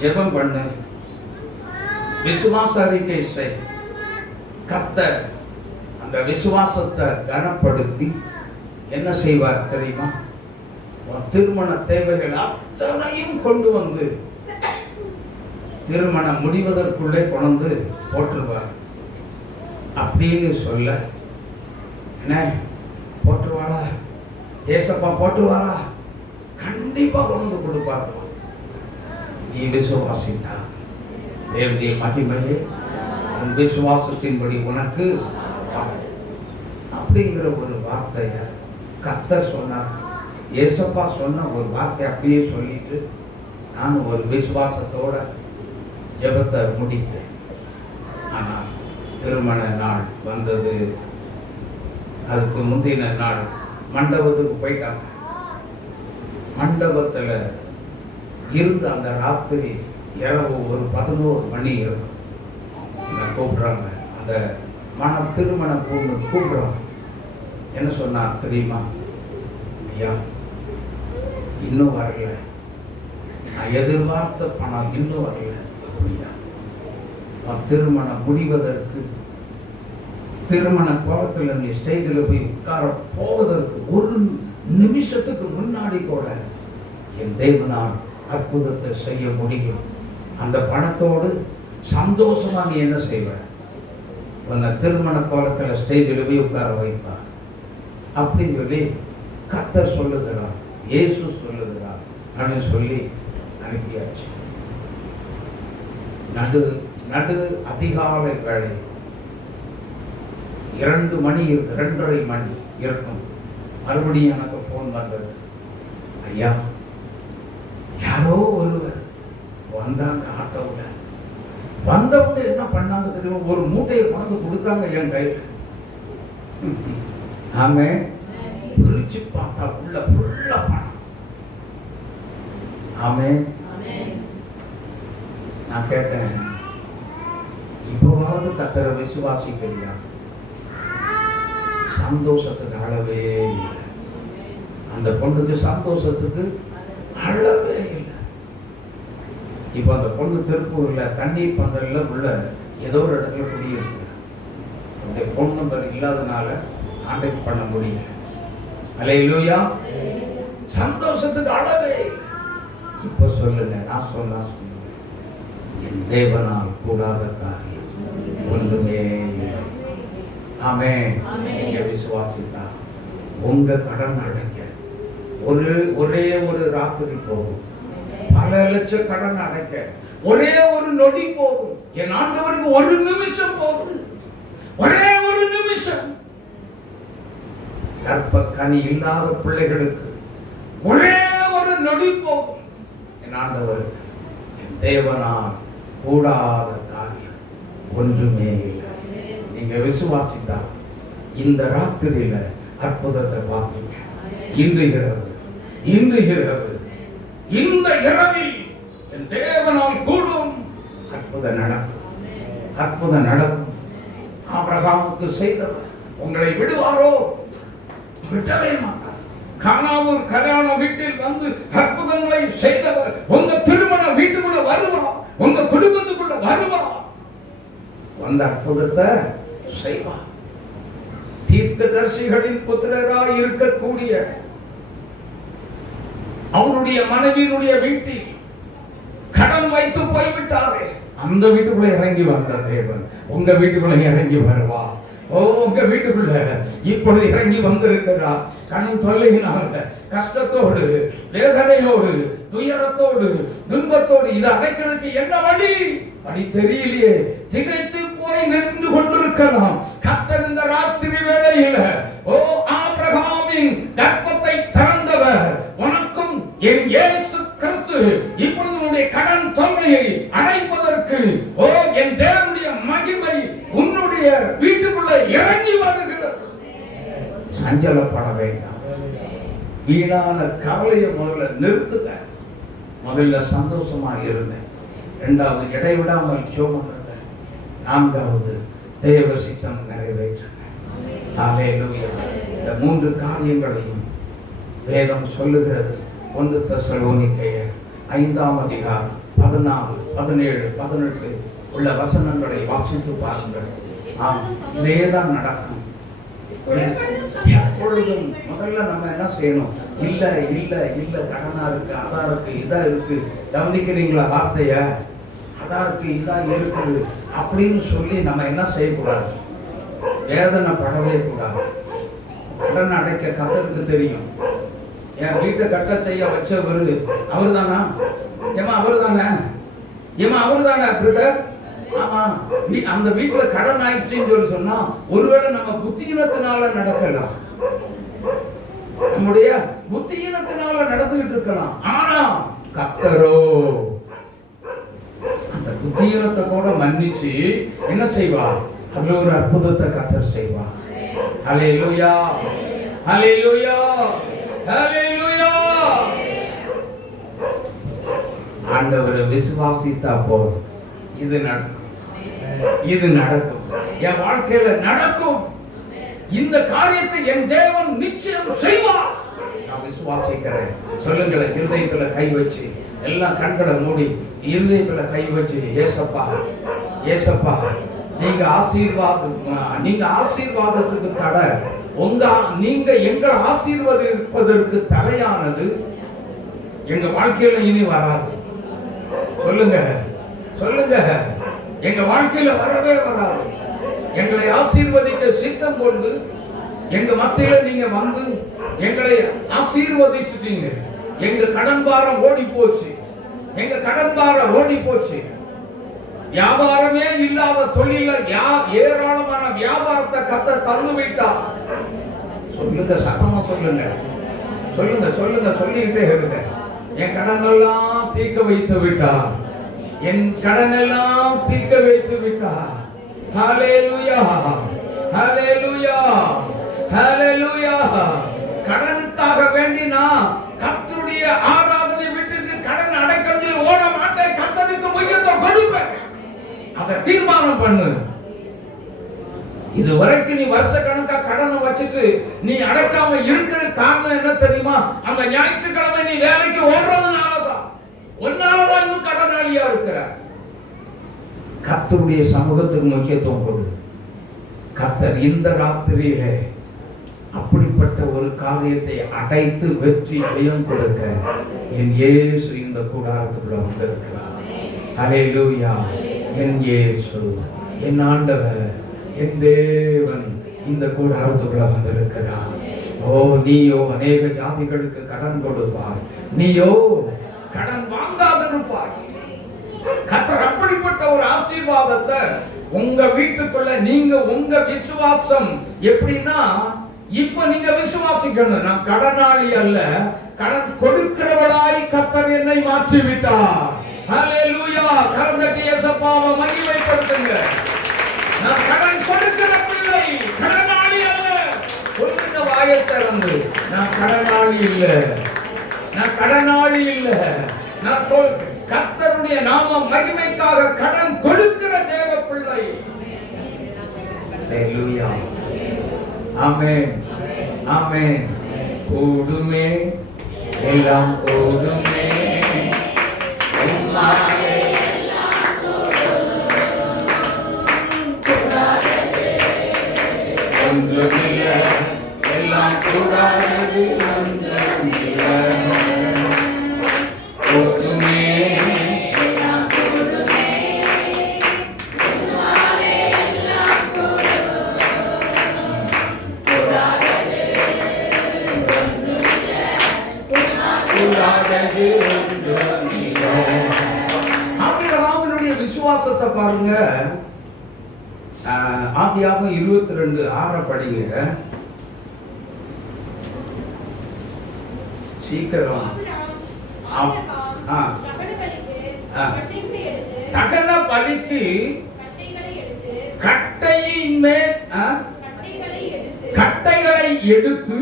ஜெபம் பண்ணு, விசுவாச அறிக்கை செய். கர்த்தர் அந்த விசுவாசத்தை கனப்படுத்தி என்ன செய்வார் தெரியுமா? திருமண தேவைகள் அத்தனையும் கொண்டு வந்து திருமணம் முடிவதற்குள்ளே கொண்டு போட்டுருவார். அப்படின்னு சொல்ல, என்ன போட்டுருவாரா, ஏசப்பா போட்டுருவாரா? கண்டிப்பா கொண்டு கொடுப்பார். நீ விசுவாசித்தா தேவனுடைய மகிமையே உன் விசுவாசத்தின்படி உனக்கு அப்படிங்கிற ஒரு வார்த்தையை கர்த்தர் சொன்னார். ஏசப்பா சொன்ன ஒரு வார்த்தை அப்படியே சொல்லிட்டு நான் ஒரு விசுவாசத்தோட ஜெபத்தை முடித்தேன். ஆனால் திருமண நாள் வந்தது. அதுக்கு முந்தின நாள் மண்டபத்துக்கு போயிட்டாங்க. மண்டபத்தில் இருந்த அந்த ராத்திரி இரவு ஒரு 11 மணி இருக்கும். கூப்பிடுறாங்க, அந்த திருமண பொண்ணு கூப்பிடுறாங்க. என்ன சொன்னா தெரியுமா? ஐயா இன்னும் வரல, நான் எதிர்பார்த்த பணம் இன்னும் வரல. அப்படியா? திருமணம் முடிவதற்கு, திருமண கோலத்தில் நீ ஸ்டேஜில் போய் உட்கார போவதற்கு ஒரு நிமிஷத்துக்கு முன்னாடி கூட என் தேவனால் அற்புதத்தை செய்ய முடியும். அந்த பணத்தோடு சந்தோஷமா நீ என்ன செய்வ? உன்னை திருமண கோலத்தில் ஸ்டேஜில் போய் உட்கார வைப்பார். அப்படின்னு சொல்லி கர்த்தர் சொல்லுகிறார், இயேசு சொல்லுகிறார் அப்படின்னு சொல்லி அனுப்பியாச்சு. நடு அதிகாலை வேலை 2 மணி, 2:30 மணி இருக்கும். மறுபடியும் எனக்கு போன் வந்தது. ஐயா யாரோ ஒருவர் வந்தாங்க ஆட்டோவில். வந்தவங்க என்ன பண்ணாங்க தெரியுமா? ஒரு மூட்டையை கொண்டு கொடுத்தாங்க என் கையில். நாம பிரிச்சு பார்த்தா உள்ள ஃபுல்லா பணம். ஆமே. நான் கேட்டேன், இப்போவாவது கர்த்தரை விசுவாசிக்கிறியா? சந்தோஷத்துக்கு அளவே இல்லை. அந்த பொண்ணுக்கு சந்தோஷத்துக்கு அளவே இல்லை. இப்போ அந்த பொண்ணு திருப்பூர்ல தண்ணீர் பந்தல்ல உள்ள ஏதோ ஒரு இடத்துல குடியிருக்கு. அந்த ஃபோன் நம்பர் இல்லாதனால கான்டாக்ட் பண்ண முடியல. அல்லேலூயா. சந்தோஷத்துக்கு அளவே இல்லை. இப்போ சொல்லுங்க, நான் சொன்னா சொல்லுங்க, என் தேவனால் கூடாத காரியம் ஒன்றுமே இல்லை. ஆமென். நீங்க விசுவாசித்தா உங்க கடன் அடைக்க ஒரே ஒரு ராத்திரி போகும். பல லட்சம் கடன் அடைக்க ஒரே ஒரு நொடி போகும். என் ஆண்டவருக்கு ஒரு நிமிஷம் போகுது. ஒரே ஒரு நிமிஷம். கற்ப கனி இல்லாத பிள்ளைகளுக்கு ஒரே ஒரு நொடி போகும். என் ஆண்டவருக்கு, என் தேவனால் கூடாத காரியம் ஒன்றுமே இல்லை. நீங்க விசுவாசித்தா இந்த ராத்திரியில அற்புதத்தை பார்ப்பீங்க. இன்று இரவு இந்த இரவில் என் தேவனால் கூடும் அற்புதம் நடக்கும். அற்புதம் நடக்கும். ஆபிரகாமுக்கு செய்தவர் உங்களை விடுவாரோ? விடவே மாட்டார். கானாவூர் கல்யாண வீட்டில் வந்து அற்புதங்களை செய்தவர் உங்க திருமண வீட்டுக்குள்ள வருவார், உங்க குடும்பத்துக்குள்ள வருவார், அந்த அற்புதத்தை செய்வார். தீர்க்கதரிசிகளின் புத்திரராய் இருக்கக்கூடிய அவருடைய மனைவியினுடைய வீட்டில் கடன் வைத்து போய்விட்டாரே, அந்த வீட்டுக்குள்ள இறங்கி வந்த தேவன் உங்க வீட்டுக்குள்ள இறங்கி வருவா. உங்க வீட்டுக்குள்ள இப்பொழுது இறங்கி வந்திருக்கிறா. கண் தொல்லையினால கஷ்டத்தோடு வேதனையோடு துயரத்தோடு துன்பத்தோடு இதை அடைக்கிறதுக்கு என்ன வழி வழி தெரியலையே, திகைத்து போய் நின்று கொண்டிருக்கலாம். கர்த்தர் இந்த ராத்திரி வேளையில ஆபிரகாமின் கர்ப்பத்தை திறந்தவர் உனக்கும் என் இயேசு கிறிஸ்து இப்பொழுது உன்னுடைய கடன் தொல்லையை அடைப்பதற்கு என் தேவனுடைய மகிமை உன்னுடைய வீட்டுக்குள்ள இறங்கி வருகிறது. சஞ்சலப்பட வேண்டாம். வீணான கவலையை முதல்ல நிறுத்துங்க. முதல்ல சந்தோஷமா இருங்க. இரண்டாவது இடைவிடாமல் ஜெபம் பண்ணுங்க. நான்காவது தேவ சித்தம் நிறைவேற்றுங்க. ஹல்லேலூயா. இந்த மூன்று காரியங்களையும் வேதம் சொல்லுகிறது. 1 தெசலோனிக்கேயர் 5ஆம் அதிகாரம் 14, 17, 18 உள்ள வசனங்களை வாசித்து பாருங்கள். இதேதான் நடக்கும். எப்பொழுதும் முதல்ல நம்ம என்ன செய்யணும்? இல்ல இல்ல இல்ல கடனா இருக்கு, அதா இருக்கு, இதா இருக்கு. கவனிக்கிறீங்களா வார்த்தைய? அதா இருக்கு, இதா இருக்குது அப்படின்னு சொல்லி நம்ம என்ன செய்யக்கூடாது? வேதனை படவே கூடாது. கடன் அடைக்க கர்த்தருக்கு தெரியும். என் வீட்டை கட்ட செய்ய வச்சவர் அவரு தானா? ஏமா அவரு தானே? ஏமா அவரு தானே பிரதர்? ஆமா. அந்த வீட்டுல கடன் ஆயிடுச்சுன்னு சொல்லி சொன்னா ஒருவேளை நம்ம புத்தியினத்தினால நடக்கலாம், நம்முடைய புத்தியினத்தினால நடந்துகிட்டு இருக்கலாம். ஆனா கர்த்தரோ அந்த புத்தியினத்தை கூட மன்னிச்சு என்ன செய்வார்? அதுல ஒரு அற்புதத்தை கர்த்தர் செய்வார். ஹல்லேலூயா, ஹல்லேலூயா, ஹல்லேலூயா. ஆண்டவரை விசுவாசித்தா போதும். இது நடக்கும், இது நடக்கும், என் வாழ்க்கையில நடக்கும். இந்த காரியத்தை என் தேவன் நிச்சயம் செய்வார். நான் விசுவாசிக்கிறேன். சொல்லுங்களேன். இருதயத்துல கை வச்சு, எல்லாம் கண்களை மூடி இருதயத்துல கை வச்சு, ஏசப்பா ஏசப்பா நீங்க ஆசீர்வாதத்துக்கு தடை, நீங்க எங்களை ஆசீர்வதிப்பதற்கு தடையானது எங்க வாழ்க்கையில இனி வராது. சொல்லுங்க சொல்லுங்க. எங்க வாழ்க்கையில வரவே வராது. எங்களை ஆசீர்வதிக்க சித்தம் கொண்டு எங்க மத்தியில நீங்க வந்து எங்களை ஆசீர்வதிச்சுட்டீங்க. எங்க கடன் பாரம் ஓடி போச்சு, எங்க கடன் பாரம் ஓடி போச்சு. வியாபாரமே இல்லாத தொழில ஏராளமான வியாபாரத்தை கர்த்தர் தள்ளிவிட்டார். சொல்லுங்க, சத்தமா சொல்லுங்க, சொல்லுங்க சொல்லுங்க, சொல்லிக்கிட்டே இருங்க. என் கடன் எல்லாம் தீர்க்க வைத்து விட்டார். என் கடன் எல்லாம் தீர்க்க வைத்து விட்டார். ஹல்லேலூயா, ஹல்லேலூயா, ஹல்லேலூயா. கடனுக்காக வேண்டி நான் கர்த்தருடைய ஆராதனை விட்டுட்டு கடன் அடைக்கணும் ஓட மாட்டேன். கர்த்தருக்கு முக்கியத்துவம் கொடுப்பேன். அதை தீர்மானம் பண்ணு. இது வரைக்கும் நீ வருஷ கணக்கா கடனை வச்சுட்டு நீ அடைக்காம இருக்கிற காரணம் என்ன தெரியுமா? அந்த ஞாயிற்றுக்கிழமை நீ வேலைக்கு ஓடுறதுனாலதான். ஒன்னாலதான் இன்னும் கடனாளியா இருக்கிற. கர்த்தருடைய சமூகத்துக்கு முக்கியத்துவம் கொடு. கர்த்தர் இந்த ராத்திரியிலே அப்படிப்பட்ட ஒரு காரியத்தை அடைத்து வெற்றி ஜெயம் கொடுக்க என் இயேசு இந்த கூடாரத்துக்குள்ள வந்திருக்கிறார். ஹல்லேலூயா. என் இயேசு, என் ஆண்டவர், என் தேவன் இந்த கூடாரத்துக்குள்ள வந்திருக்கிறார். நீயோ அநேக ஜாதிகளுக்கு கடன் கொடுப்பார், நீயோ கடன் வாங்காதிருப்பார். கர்த்தர் அப்படிப்பட்ட ஒரு ஆசீர்வாதத்தை உங்க வீட்டுக்குள்ள நீங்க உங்க விசுவாசம் எப்படின்னா, இப்ப நீங்க விசுவாசிக்கணும். நான் கடனாளி அல்ல, கடன் கொடுக்கிறவளாய் கர்த்தர் என்னை மாற்றி விட்டார். ஹல்லேலூயா. கரந்தட்டி இயேசுவை மகிமைப்படுத்துங்க. நான் கடன் கொடுக்கிற பிள்ளை, கடனாளி அல்ல. சொல்லுங்க வாயை திறந்து, நான் கடனாளி இல்ல, நான் கடனாளி இல்ல. நான் கர்த்தருடைய நாம மகிமைக்காக கடன் கொடுக்கிற தேவ பிள்ளை. ஹல்லேலூயா. ஆமென், ஆமென். கூடுமே, எல்லாம் கூடுமே, உம்மாலே எல்லாம் கூடும். கூடாதது ஒன்றுமில்லை, எல்லாம் கூடாதது ஒன்றுமில்லை. கூடுமே, எல்லாம் கூடுமே, விசுவாசத்தை பாருங்க. ஆதியாகமம் 22:6 படிங்க. சீக்கிரம். தகன பலிக்கு கட்டையின் மேல் கட்டைகளை எடுத்து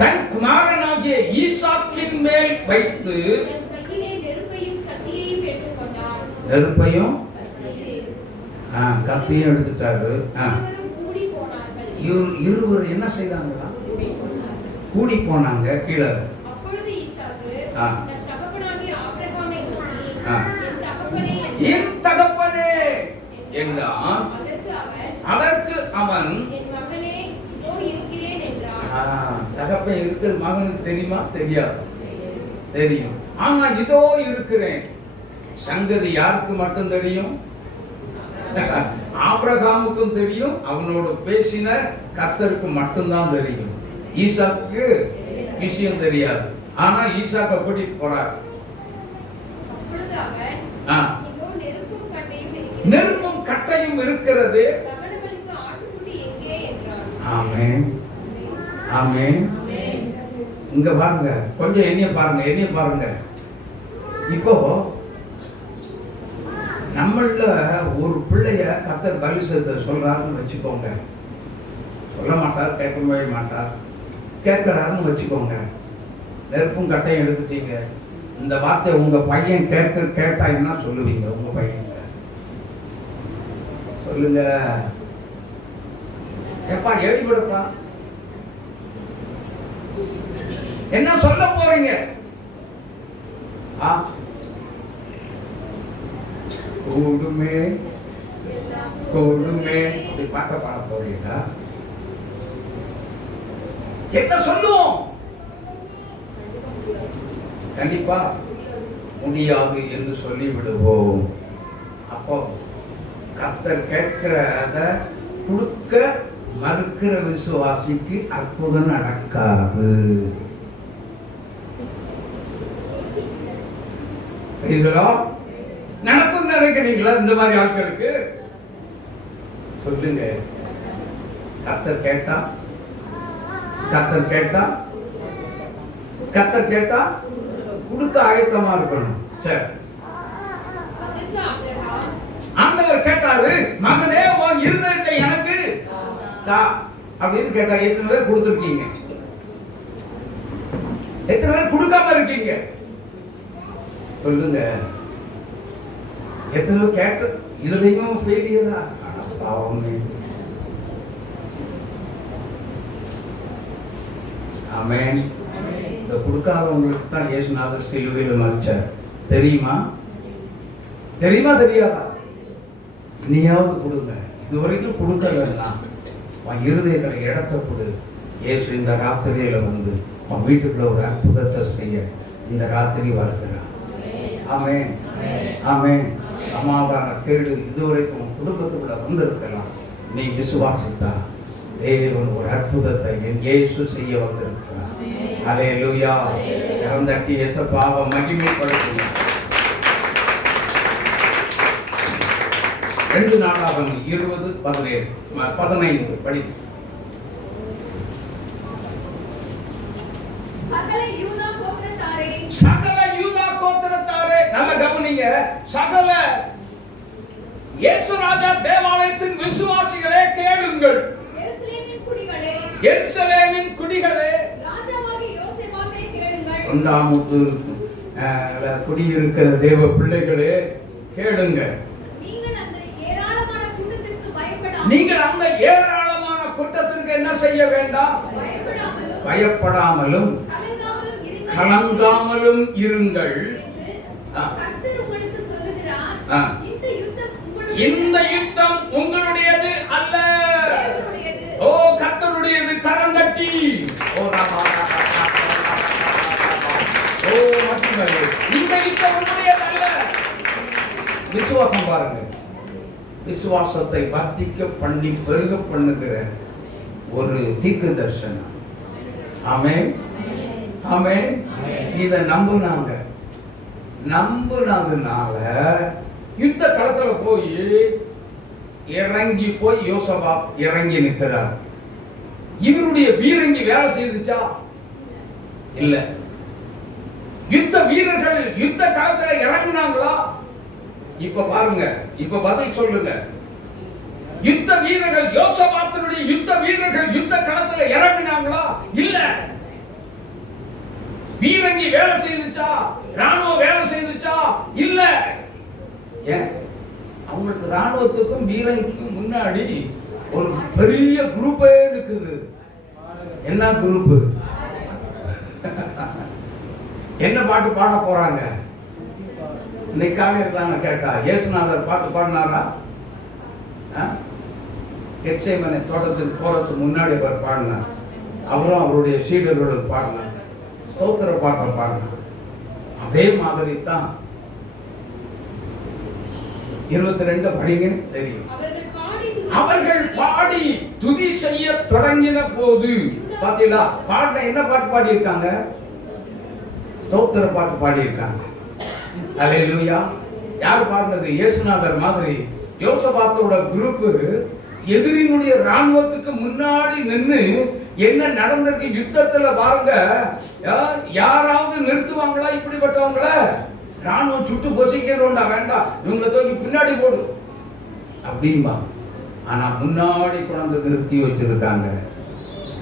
தன் குமாரனாகிய ஈசாக்கின் மேல் வைத்து நெருப்பையும் கத்தியும் எடுத்துட்டாரு. இருவர் என்ன செய்தாங்களா? கூடி போனாங்க கீழே. என் தகப்பனே என்றான். அதற்கு அவன், தகப்பன் இருக்கிறது மகனுக்கு தெரியுமா? தெரியாது. தெரியும். ஆனா இதோ இருக்கிறேன். சங்கதி யாருக்கு மட்டும் தெரியும்? ஆபிரகாமுக்கும் தெரியும். அவனோட பேசின கர்த்தருக்கு மட்டும்தான் தெரியும். ஈசாக்கு விஷயம் தெரியாது. ஆனா ஈசாக்க கூட்டிட்டு போறார். நெருப்பும் கட்டையும் இருக்கிறது. ஆமென், ஆமென். இங்க பாருங்க, கொஞ்சம் என்னைய பாருங்க. இப்போ நம்மள ஒரு பிள்ளைய கர்த்தர் பலி செலுத்த சொல்றாருன்னு வச்சுக்கோங்க. சொல்ல மாட்டார், கேட்கவே மாட்டார். கேட்கிறாருன்னு வச்சுக்கோங்க. நெருப்பும் கட்டையும் எடுத்துட்டீங்க. இந்த வார்த்தை உங்க பையன் கேட்டா என்ன சொல்லுவீங்க? உங்க பையன் சொல்லுங்க. எப்பா எழுதிவிடப்பா, என்ன சொல்ல போறீங்க? கூடுமே கூடுமே பாட்ட பாட போறீங்களா? என்ன சொல்லுவோம்? கண்டிப்பா முடியாது என்று சொல்லி விடுவோம். அப்போ கர்த்தர் கேட்கிறத கொடுக்க மறுக்கிற விசுவாசிக்கு அற்புதம் நடக்காது. நடக்கும் நினைக்கிறீங்களா? இந்த மாதிரி ஆட்களுக்கு சொல்லுங்க. கர்த்தர் கேட்டா கொடுக்க ஆயத்தமா இருக்கணும். சரி, ஆண்டவர் கேட்டாரு, மகனே உன் இருதயத்தை எனக்கு தா அப்படின்னு கேட்டா. எத்தனை பேர் கொடுத்துருக்கீங்க? எத்தனை பேர் கொடுக்காம இருக்கீங்க? சொல்லுங்க. எத்தனை பேர் கேட்ட இருதயம் ஃபெயிலியரா? ஆமென். இந்த கொடுக்காதவங்களுக்கு தான் இயேசுநாதர் சிலுவையில் மரிச்சார். தெரியுமா? தெரியாதா? இனியாவது கொடுங்க. இதுவரைக்கும் கொடுக்கலன்னா உன் இருதயத்துல இடத்தை கொடு. இயேசு இந்த ராத்திரியில வந்து உன் வீட்டுக்குள்ள ஒரு அற்புதத்தை செய்ய இந்த ராத்திரி வருகிறார். ஆமென், ஆமென். சமாதான கேடு இதுவரைக்கும் உன் குடும்பத்துக்குள்ள வந்திருக்கலாம். நீ விசுவாசித்தா தேவன் ஒரு அற்புதத்தை என் இயேசு செய்ய வந்திருக்கிறார். அல்லேலூயா. இறந்தட்டி இயேசுவை மகிமைப்படுத்துங்க. 2 நாளாகமம் 20:15 படி. சகல யூதா கோத்திரத்தாரே, நல்ல கவனிங்க. சகல இயேசு ராஜா தேவாலயத்தின் விசுவாசிகளே கேளுங்கள். எருசலேமின் குடிகளே, தொண்டாமுத்தூர் குடியிருக்கிற தேவ பிள்ளைகளே கேளுங்க. நீங்கள் அந்த ஏராளமான கூட்டத்திற்கு என்ன செய்ய வேண்டாம்? பயப்படாமலும் கலங்காமலும் இருங்கள். இந்த யுத்தம் உங்களுடையது அல்ல, ஓ கர்த்தருடையது. கரந்தட்டி இந்த யுத்தம் உங்களுடையது அல்ல. விசுவாசம் பாருங்க. விசுவாசத்தை வர்த்திக்க பண்ணி பெருக பண்ணுகிற ஒரு தீர்க்க தரிசனம். ஆமென், ஆமென். இதை நம்புனாங்க. நம்பினதுனால யுத்த களத்துல போய் இறங்கி போய் யோசபாத் இறங்கி நிற்கிறார். இவருடைய பீரங்கி வேலை செய்துச்சா? இல்ல. யுத்த வீரர்கள் யுத்த களத்துல இறங்கினாங்களா? இப்ப பாருங்க, இப்ப பதில் சொல்லுங்க. யுத்த வீரர்கள், யோசபாத்தினுடைய யுத்த வீரர்கள் யுத்த களத்துல இறங்கினாங்களா? இல்ல. பீரங்கி வேலை செய்துச்சா? ராணுவம் வேலை செய்துச்சா? இல்ல. ஏன்? அவங்களுக்கு ராணுவத்துக்கும் பீரங்கிக்கும் முன்னாடி ஒரு பெரிய குரூப்பே இருக்குது. என்ன குரூப்? என்ன பாட்டு பாட போறாங்க? இன்னைக்கு காலையில் தாங்க கேட்டா, இயேசுநாதர் பாட்டு பாடினாரா? கெத்சேமனே தோட்டத்துக்கு போறதுக்கு முன்னாடி அவர் பாடினார். அவரும் அவருடைய சீடர்களுக்கு பாடினார். ஸ்தோத்திர பாட்டை பாடினார். அதே மாதிரி தான் 22 படிங்க தெரியும். அவர்கள் பாடி துதி செய்ய தொடங்கின போது, பாத்தீங்களா? பாடின என்ன பாட்டு பாடி இருக்காங்க? ஸ்தோத்திர பாட்டு பாடி இருக்காங்க. அல்லேலூயா. யார் பாடினது? இயேசுநாதர் மாதிரி யோசபாத்தோட குரூப் எதிரினுடைய ராணுவத்துக்கு முன்னாடி நின்று என்ன நடந்திருக்கு யுத்தத்துல பாருங்க. யாராவது நிறுத்துவாங்களா இப்படிப்பட்டவங்கள? ராணுவம் சுட்டு பொசிக்கிறோம்டா, வேண்டாம், இவங்களை தூக்கி பின்னாடி போடு அப்படின்பா. ஆனா முன்னாடி கொண்டு நிறுத்தி வச்சிருக்காங்க.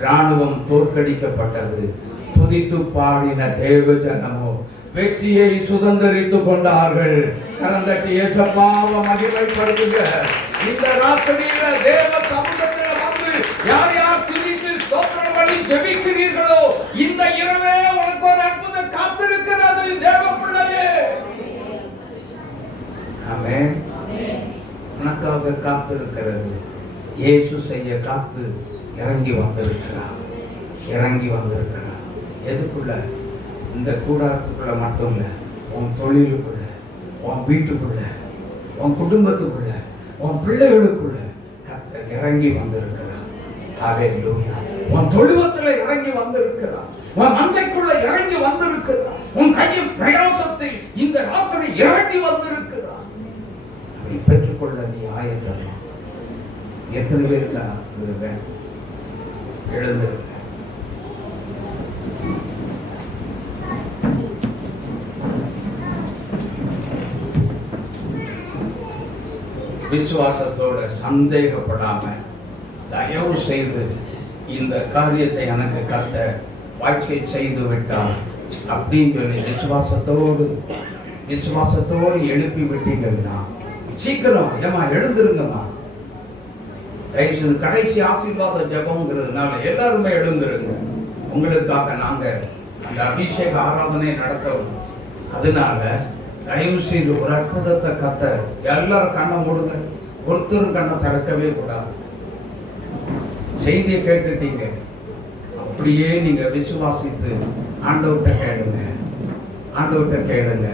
ராணுவம் தோற்கடிக்கப்பட்டது. துதித்து பாடின தேவ ஜனமோ வெற்றியை சுதந்திரித்துக் கொண்டார்கள். கரந்தட்டி இயேசுவாவை மகிமைப்படுத்துங்க. இந்த ராத்திரியில தேவ சமூகத்தில் வந்து யார் யார் துதித்து ஸ்தோத்திரம் பண்ணி ஜெபிக்கிறீர்களோ, இந்த இரவே உனக்கு ஒரு அற்புதம் காத்திருக்கிறது தேவ பிள்ளையே. ஆமென். உனக்காக காத்திருக்கிறது. இயேசு செய்ய காத்து இறங்கி வந்திருக்கிறார். இறங்கி வந்திருக்கிறார். எதுக்குள்ள? இந்த கூடாரத்துக்குள்ள மட்டும் இல்லை, உன் தொழிலுக்குள்ள, உன் வீட்டுக்குள்ள, உன் குடும்பத்துக்குள்ள, உன் பிள்ளைகளுக்குள்ள கர்த்தர் இறங்கி வந்திருக்கிறார். ஹல்லேலூயா. உன் தொழுவத்துல இறங்கி வந்திருக்கிறார். உன் மந்தைக்குள்ள இறங்கி வந்திருக்கிறார். உன் கையின் பிரயாசத்தில் இந்த ராத்திரி இறங்கி வந்திருக்கிறார். அதை பெற்றுக்கொள்ள நீ ஆயத்தமா? எத்தனை பேருக்கு எழுந்திருக்க? விசுவாசத்தோட சந்தேகப்படாம தயவு செய்து இந்த காரியத்தை எனக்கு கத்த வாய்ச்சை செய்து விட்டார் அப்படின்னு சொல்லி விசுவாசத்தோடு எழுப்பி விட்டீங்கன்னா சீக்கிரம் ஏமா எழுந்துருங்கம்மா. கடைசி ஆசீர்வாத ஜபம்ங்கிறதுனால எல்லாருமே எழுந்துருங்க. உங்களுக்காக நாங்க அந்த அபிஷேக ஆராதனை நடத்தவும். அதனால தயவு செய்து ஒரு அற்புதத்தை கத்த எல்லாரும் கண்ணை மூடுங்க. ஒருத்தரும் கண்ணை திறக்கவே கூடாது. செய்தியை கேட்டுட்டீங்க, அப்படியே நீங்க விசுவாசித்து ஆண்டவர்கிட்ட கேளுங்க. ஆண்டவர்கிட்ட கேளுங்க.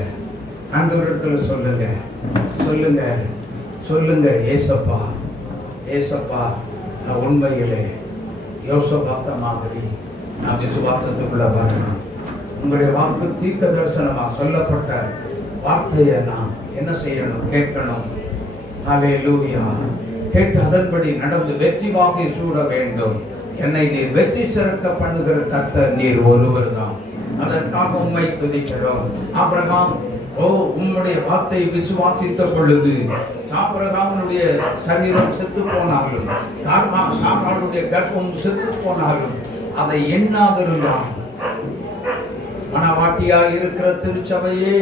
ஆண்டவரிடத்துல சொல்லுங்க. சொல்லுங்க சொல்லுங்க ஏசப்பா, ஏசப்பா, நான் உண்மையிலே யோசபாத்த மாதிரி நான் விசுவாசத்துக்குள்ள வரணும். உங்களுடைய வாக்கு தீர்க்க தரிசனமா சொல்லப்பட்ட வார்த்தையை நான் என்ன செய்யணும்? கேட்கணும். ஹல்லேலூயா. கேட்டு அதன்படி நடந்து வெற்றி வாகை சூட வேண்டும். என்னை நீர் வெற்றி சிறக்க பண்ணுகிற கர்த்தர் நீர் ஒருவர் தான். அதற்காக உம்மை துதிக்கிறோம். ஆபிரகாம் உம்முடைய வார்த்தை விசுவாசித்த பொழுது ஆபிரகாமுடைய சரீரம் செத்து போனாலும், சாராளுடைய கர்ப்பம் செத்து போனாலும் அதை எண்ணாதிருந்தான். மனவாட்டியா இருக்கிற திருச்சபையே,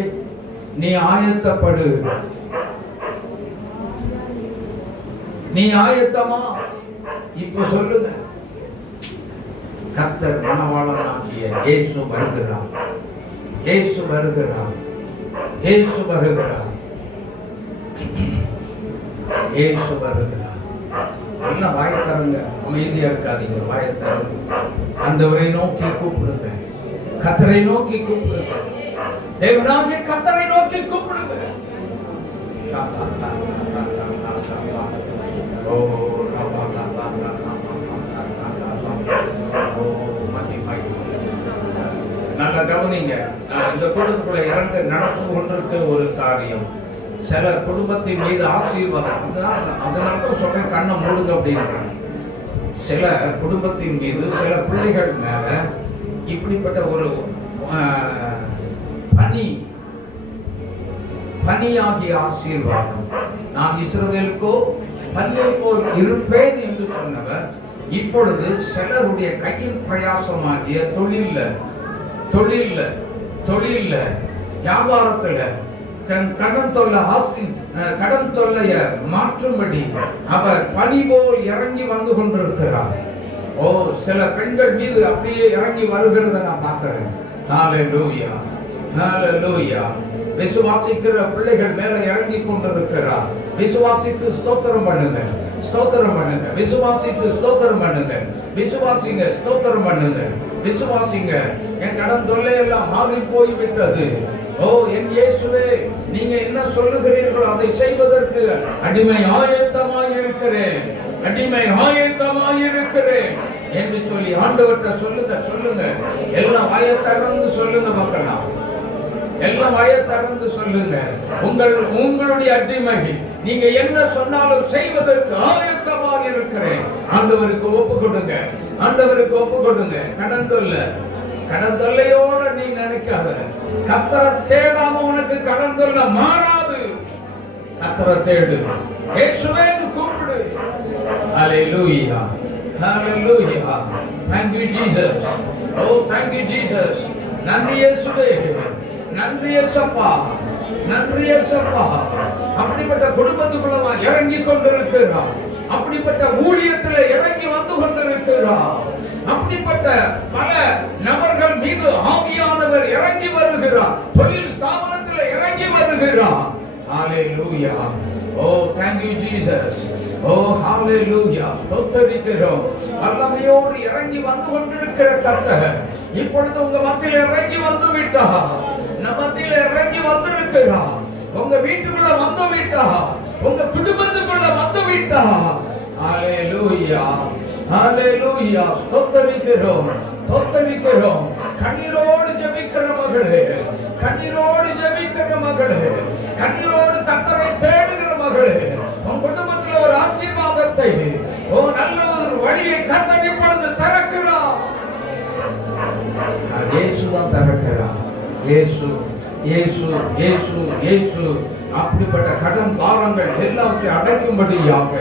நீ ஆயத்தப்படு. நீ ஆயத்தமா? இப்ப சொல்லுங்க. கர்த்தர் மணவாளனாகிய இயேசு வருகிறார். இயேசு வருகிறார். இயேசு வருகிறார். இயேசு வருகிறார். நல்ல வாயத்தரங்க, அமைதியா இருக்காதீங்க. வாயத்தரங்க. ஆண்டவரை நோக்கி கூப்பிடுங்க. கர்த்தரை நோக்கி கூப்பிடுங்க. தேவனாகிய கர்த்தரை நோக்கி கூப்பிடுங்க. நல்ல நல்லா கவனிங்க. இந்த கூட்டத்துக்குள்ள இறங்க நடந்து கொண்டிருக்க ஒரு காரியம், சில குடும்பத்தின் மீது ஆசீர்வாதம், அதனால சொல்றேன் கண்ணை மூடுங்க அப்படின்றாங்க. சில குடும்பத்தின் மீது சில பிள்ளைகள் மேல இப்படிப்பட்ட ஒரு பனியாகிய ஆசீர்வாதம். நான் இஸ்ரவேலுக்கோ பனியை போல் இருப்பேன் என்று சொன்னவர் இப்பொழுது சிலருடைய கையில் பிரயாசமாகிய தொழில்ல வியாபாரத்துல கடன் தொல்லைய மாற்றும்படி அவர் பனி போல் இறங்கி வந்து கொண்டிருக்கிறார். ஓ, சில பெண்கள் மீது அப்படியே இறங்கி வருகிறத நான் பார்க்கிறேன். ஹல்லேலூயா, ஹல்லேலூயா. விசுவாசிக்கிற பிள்ளைகள் மேல இறங்கி கொண்டிருக்கிறார். விசுவாசித்து ஸ்தோத்திரம் பண்ணுங்க, ஸ்தோத்திரம் பண்ணுங்க. விசுவாசித்து ஸ்தோத்திரம் பண்ணுங்க. விசுவாசிங்க, ஸ்தோத்திரம் பண்ணுங்க. விசுவாசிங்க. என் கடன் தொல்லையெல்லாம் ஆகி போய் விட்டது. ஓ என் இயேசுவே, நீங்க என்ன சொல்லுகிறீர்களோ அதை செய்வதற்கு அடிமை ஆயத்தமாய் இருக்கிறேன், அடிமை ஆயத்தமாய் இருக்கிறேன் என்று சொல்லி ஆண்டவர்கிட்ட சொல்லுங்க. எல்லாம் வாயை திறந்து சொல்லுங்க பார்க்கலாம். எல்லாம் வாயை திறந்து சொல்லுங்க. உங்களுடைய அடிமை, நீங்க என்ன சொன்னாலும் செய்வதற்கு ஆயத்தமாக இருக்கிறேன். ஆண்டவருக்கு ஒப்பு கொடுங்க, ஆண்டவருக்கு ஒப்பு கொடுங்க. கடன் தொல்லையோட நீ நினைக்காத. கர்த்தரை தேடாம உனக்கு கடன் தொல்லை மாறாது. கர்த்தரை தேடு, இயேசுவேன்னு கூப்பிடு. ஹல்லேலூயா, ஹல்லேலூயா. Thank you Jesus. Oh, thank you Jesus. நன்றி இயேசுவே, நன்றி இயேசப்பா, நன்றி இயேசப்பா. அப்படிப்பட்ட குடும்பத்துக்குள்ள நான் இறங்கி கொண்டிருக்கிறார். அப்படிப்பட்ட ஊழியத்தில் இறங்கி வந்து கொண்டிருக்கிறார். அப்படிப்பட்ட பல நபர்கள் மீது ஆவியானவர் இறங்கி வருகிறார். தொழில் ஸ்தாபனத்தில் இறங்கி வருகிறார். ஹல்லேலூயா. Oh, thank you Jesus. Oh, hallelujah. ஸ்தோத்திரிக்கிறோம். வல்லமையோடு இறங்கி வந்து கொண்டிருக்கிற கர்த்தர் இப்பொழுது உங்க மத்தியில் இறங்கி வந்து விட்டார். நம்ம மத்தியில் இறங்கி வந்திருக்கிறார். உங்க வீட்டுக்குள்ள வந்து விட்டார். உங்க குடும்பத்துக்குள்ள வந்து விட்டார். ஹல்லேலூயா, ஹல்லேலூயா. ஸ்தோத்திரிக்கிறோம், ஸ்தோத்திரிக்கிறோம். கண்ணீரோடு ஜெபிக்கிற மகளே, கண்ணீரோடு ஜெபிக்கிற மகளே, கண்ணீரோடு கர்த்தரை தேடுகிற மகளே, உன் குடும்பத்தில் ஒரு ஆசீர்வாதத்தை, நல்ல ஒரு வழியை கர்த்தர் இப்பொழுது திறக்கிறார். இயேசுதான் திறக்கிறார். இயேசு, இயேசு, இயேசு, இயேசு. அப்படிப்பட்ட கடன் பாரங்கள் எல்லாத்தையும் அடைக்கும்படியாக,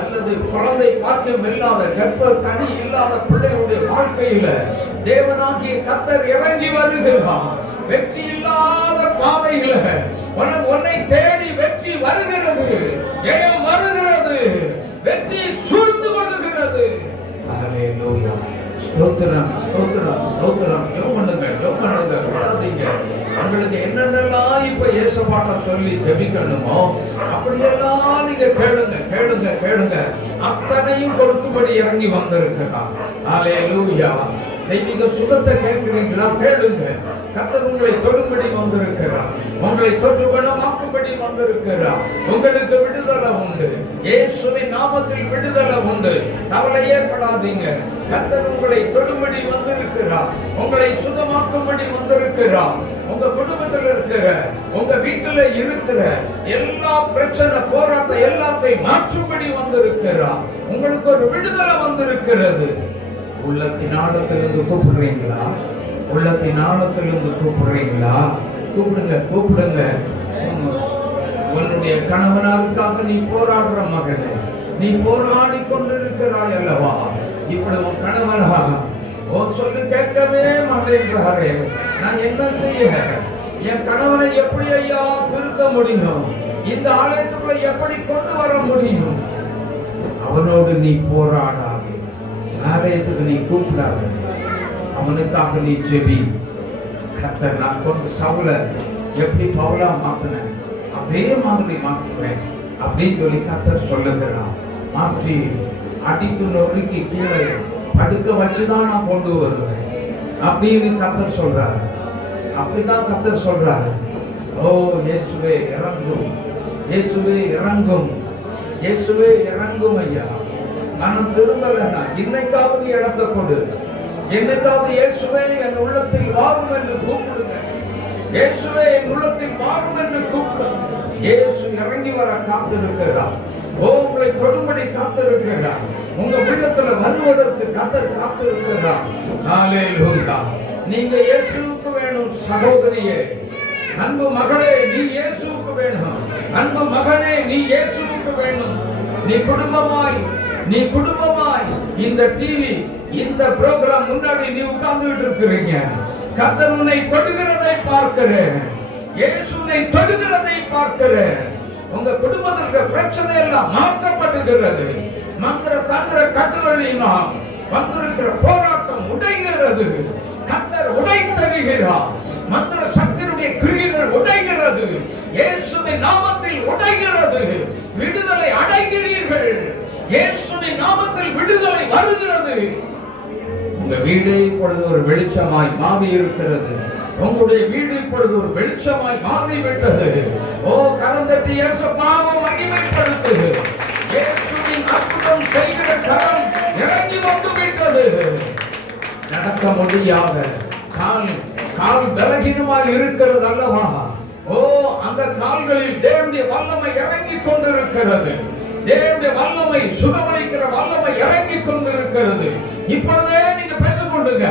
அல்லது குழந்தை பாக்கியம் இல்லாத, கர்ப்ப கனி இல்லாத பிள்ளைகளுடைய வாழ்க்கையில தேவனாகிய கர்த்தர் இறங்கி வருகிறார். வெற்றி இல்லாத பாதையில உன்னை தேடி வெற்றி வருகிறது, ஜெயம் வருகிறது, வெற்றி சூழ்ந்து கொள்ளுகிறது. ஹல்லேலூயா. ஸ்தோத்திரம், ஸ்தோத்திரம், ஸ்தோத்திரம். ஜெபம் பண்ணுங்க, ஜெபம் பண்ணுங்க, விடாதீங்க. உங்களுக்கு என்னென்னலாம் இப்ப இயேசுபாட்ட சொல்லி ஜெபிக்கணுமோ அப்படியெல்லாம் நீங்க கேளுங்க, கேளுங்க, கேளுங்க. அத்தனையும் கொடுக்கும்படி இறங்கி வந்திருக்கிறார். ஹல்லேலூயா. தெய்வீக சுகத்தை கேட்கிறீங்களா? கேளுங்க. கர்த்தர் உங்களை தொடும்படி வந்திருக்கிறார். உங்களை தொட்டு குணமாக்கும்படி வந்திருக்கிறார். உங்களுக்கு விடுதலை உண்டு. இயேசுவின் நாமத்தில் விடுதலை உண்டு. கவலை ஏற்படாதீங்க. கர்த்தர் உங்களை தொடும்படி வந்திருக்கிறார். உங்களை சுகமாக்கும்படி வந்திருக்கிறார். உங்க குடும்பத்தில் இருக்கிற, உங்க வீட்டுல இருக்கிற எல்லா பிரச்சனை, போராட்டம் எல்லாத்தையும் மாற்றும்படி வந்திருக்கிறார். உங்களுக்கு ஒரு விடுதலை வந்திருக்கிறது. உள்ளத்தின் ஆழத்திலிருந்து கூப்பிடுறீங்களா? உள்ளத்தின் ஆழத்திலிருந்து கூப்பிடுறீங்களா? கூப்பிடுங்க, கூப்பிடுங்க. உன்னுடைய கணவனாருக்காக நீ போராடுற மகனே, நீ போராடி கொண்டிருக்கிறாய் அல்லவா? இப்படி உன் கணவனா சொல்லு கேட்கவே மாட்டேங்கிறாரே, நான் என்ன செய்ய? என் கணவனை எப்படி ஐயா திருத்த முடியும்? இந்த ஆலயத்துக்குள்ள எப்படி கொண்டு வர முடியும்? அவனோடு நீ போராடாது. ஆலயத்துக்கு நீ கூப்பிடாத. அவனுக்காக நீ ஜெபி. கர்த்தர், நான் கொண்டு சவுல எப்படி பவுலா மாத்தினேன் அதே மாதிரி மாற்றுவேன் அப்படின்னு சொல்லி கர்த்தர் சொல்லுகிறான். மாற்றி அடித்து நொறுக்கி கீழே படுக்க வச்சுதான் நான் கொண்டு வருவேன் அப்படின்னு கர்த்தர் சொல்றாரு. அப்படிதான் கர்த்தர் சொல்றாரு. ஓ இயேசுவே இறங்கும், இயேசுவே இறங்கும், இயேசுவே இறங்கும் ஐயா. மனம் திரும்பலன்னா இன்னைக்காவது இடத்தை கொடு. என்னைக்காவது இயேசுவே என் உள்ளத்தில் வாரும் என்று கூப்பிடுங்க. இயேசுவே என் உள்ளத்தில் வாரும் என்று கூப்பிடுங்க. இயேசு இறங்கி வர காத்திருக்கிறார். உங்களை தொடும்படி காத்திருக்கிறார். உங்க உள்ளத்துல வருவதற்கு கர்த்தர் காத்திருக்கிறார். ஹல்லேலூயா. நீங்க இயேசுவுக்கு வேணும் சகோதரியே, அன்பு மகளே, நீ இயேசுவுக்கு வேணும். அன்பு மகனே, நீ இயேசுவுக்கு வேணும். நீ குடும்பமாய் இந்த டிவி, இந்த புரோகிராம் முன்னாடி நீ உட்கார்ந்துட்டு இருக்கிறீங்க. கர்த்தர் உன்னை தொடுகிறதை பார்க்கிறேன். இயேசு உன்னை தொடுகிறதை பார்க்கிறேன். உங்க குடும்பத்திற்கு பிரச்சனை எல்லாம் மாற்றப்படுகிறது. மந்திர தந்திர கட்டுகளினால் வந்திருக்கிற போராட்டம் உடைகிறது. கர்த்தர் உடை தருகிறார். மந்திர சக்தியுடைய கிரியைகள் உடைகிறது. இயேசுவின் நாமத்தில் உடைகிறது. விடுதலை அடைகிறீர்கள். இயேசுவின் நாமத்தில் விடுதலை வருகிறது. உங்க வீடு இப்பொழுது ஒரு வெளிச்சமாய் மாறி இருக்கிறது. உங்களுடைய வீடு இப்பொழுது ஒரு வெளிச்சமாய் மாறிவிட்டது. ஓ, கரந்தட்டி இயேசுவை மகிமைப்படுத்து. இயேசுவின் அற்புதம் செய்கிற கரம் இறங்கி வந்து விட்டது. நடக்க முடியாத கால் பலகீனமாக இருக்கிறது அல்லவா? ஓ, அந்த கால்களில் தேவனுடைய வல்லமை இறங்கி கொண்டிருக்கிறது. தேவனுடைய வல்லமை, சுகமளிக்கிற வல்லமை இறங்கி கொண்டிருக்கிறது. இப்பொழுதே நீங்க பெற்றுக்கொள்ளுங்க.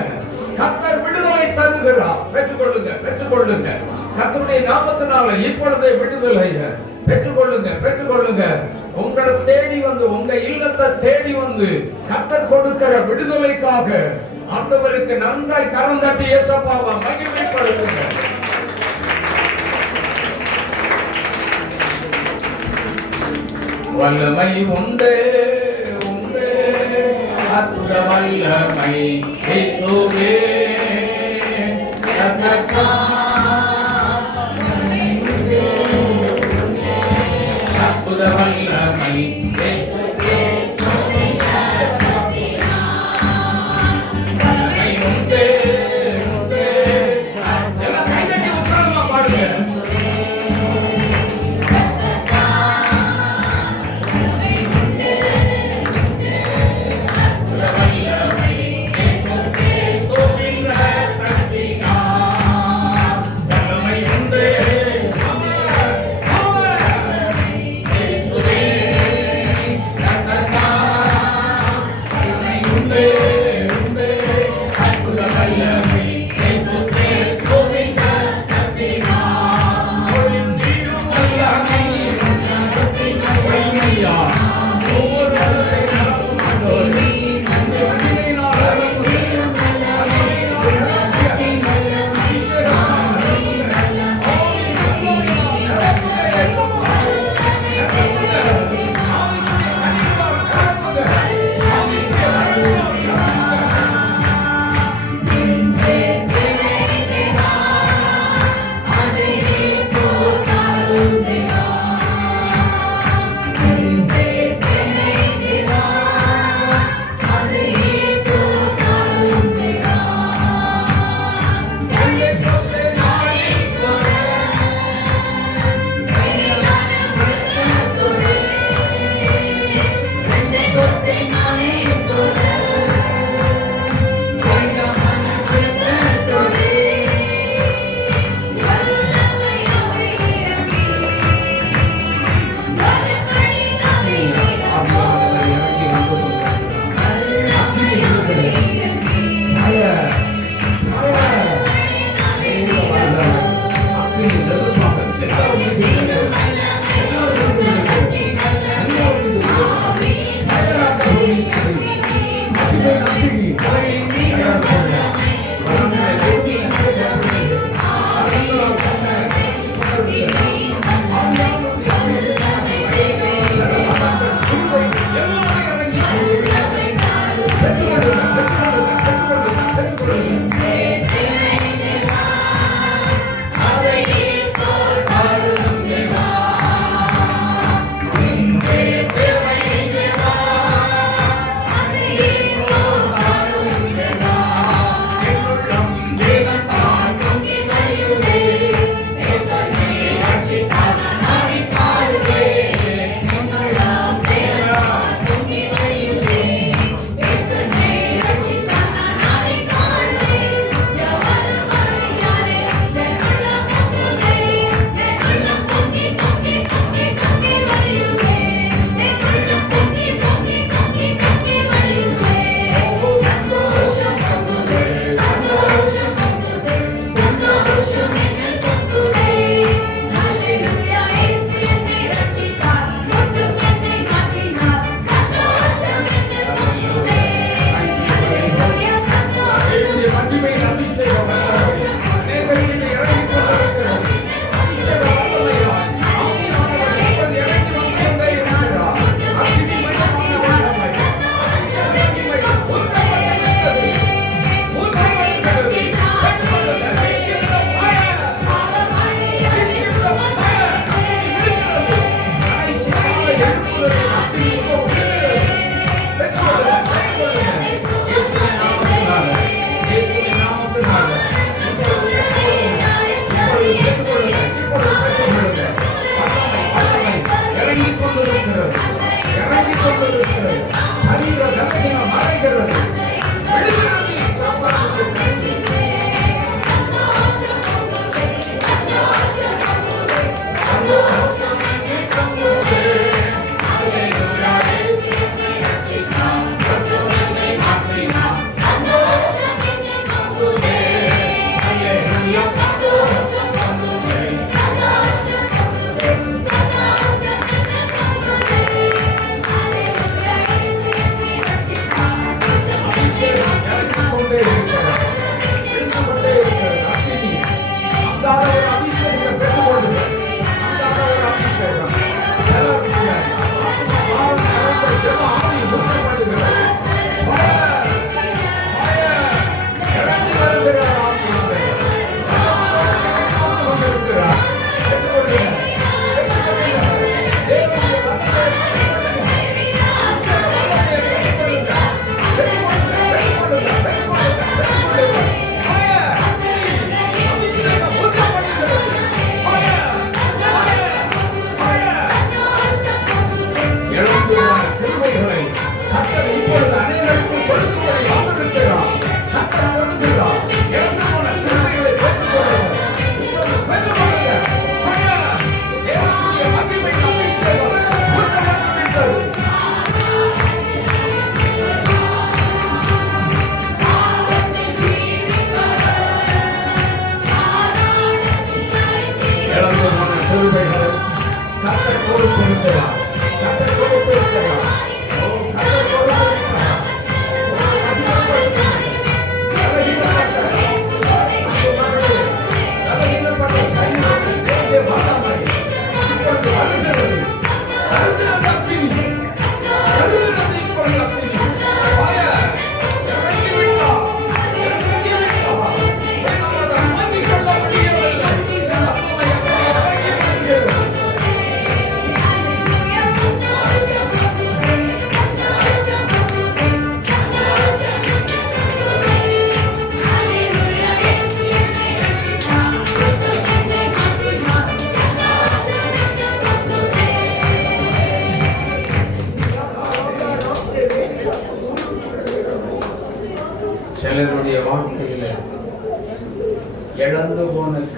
கர்த்தர் விடுதலை தருகிறார். பெற்றுக்கொள்ளுங்க. கர்த்தருடைய நாமத்தினால இப்பொழுதே விடுதலை பெற்றுக்கொள்ளுங்க. உங்களை தேடி வந்து, உங்க இல்லத்தை தேடி வந்து கர்த்தர் கொடுக்கிற விடுதலைக்காக ஆண்டவருக்கு நன்றாய் கரம் தட்டி இயேசுவை மகிமைப்படுத்துங்க. வல்லமை உண்டே, அற்புத வல்லமை இயேசுவே. அற்புத வல்லமை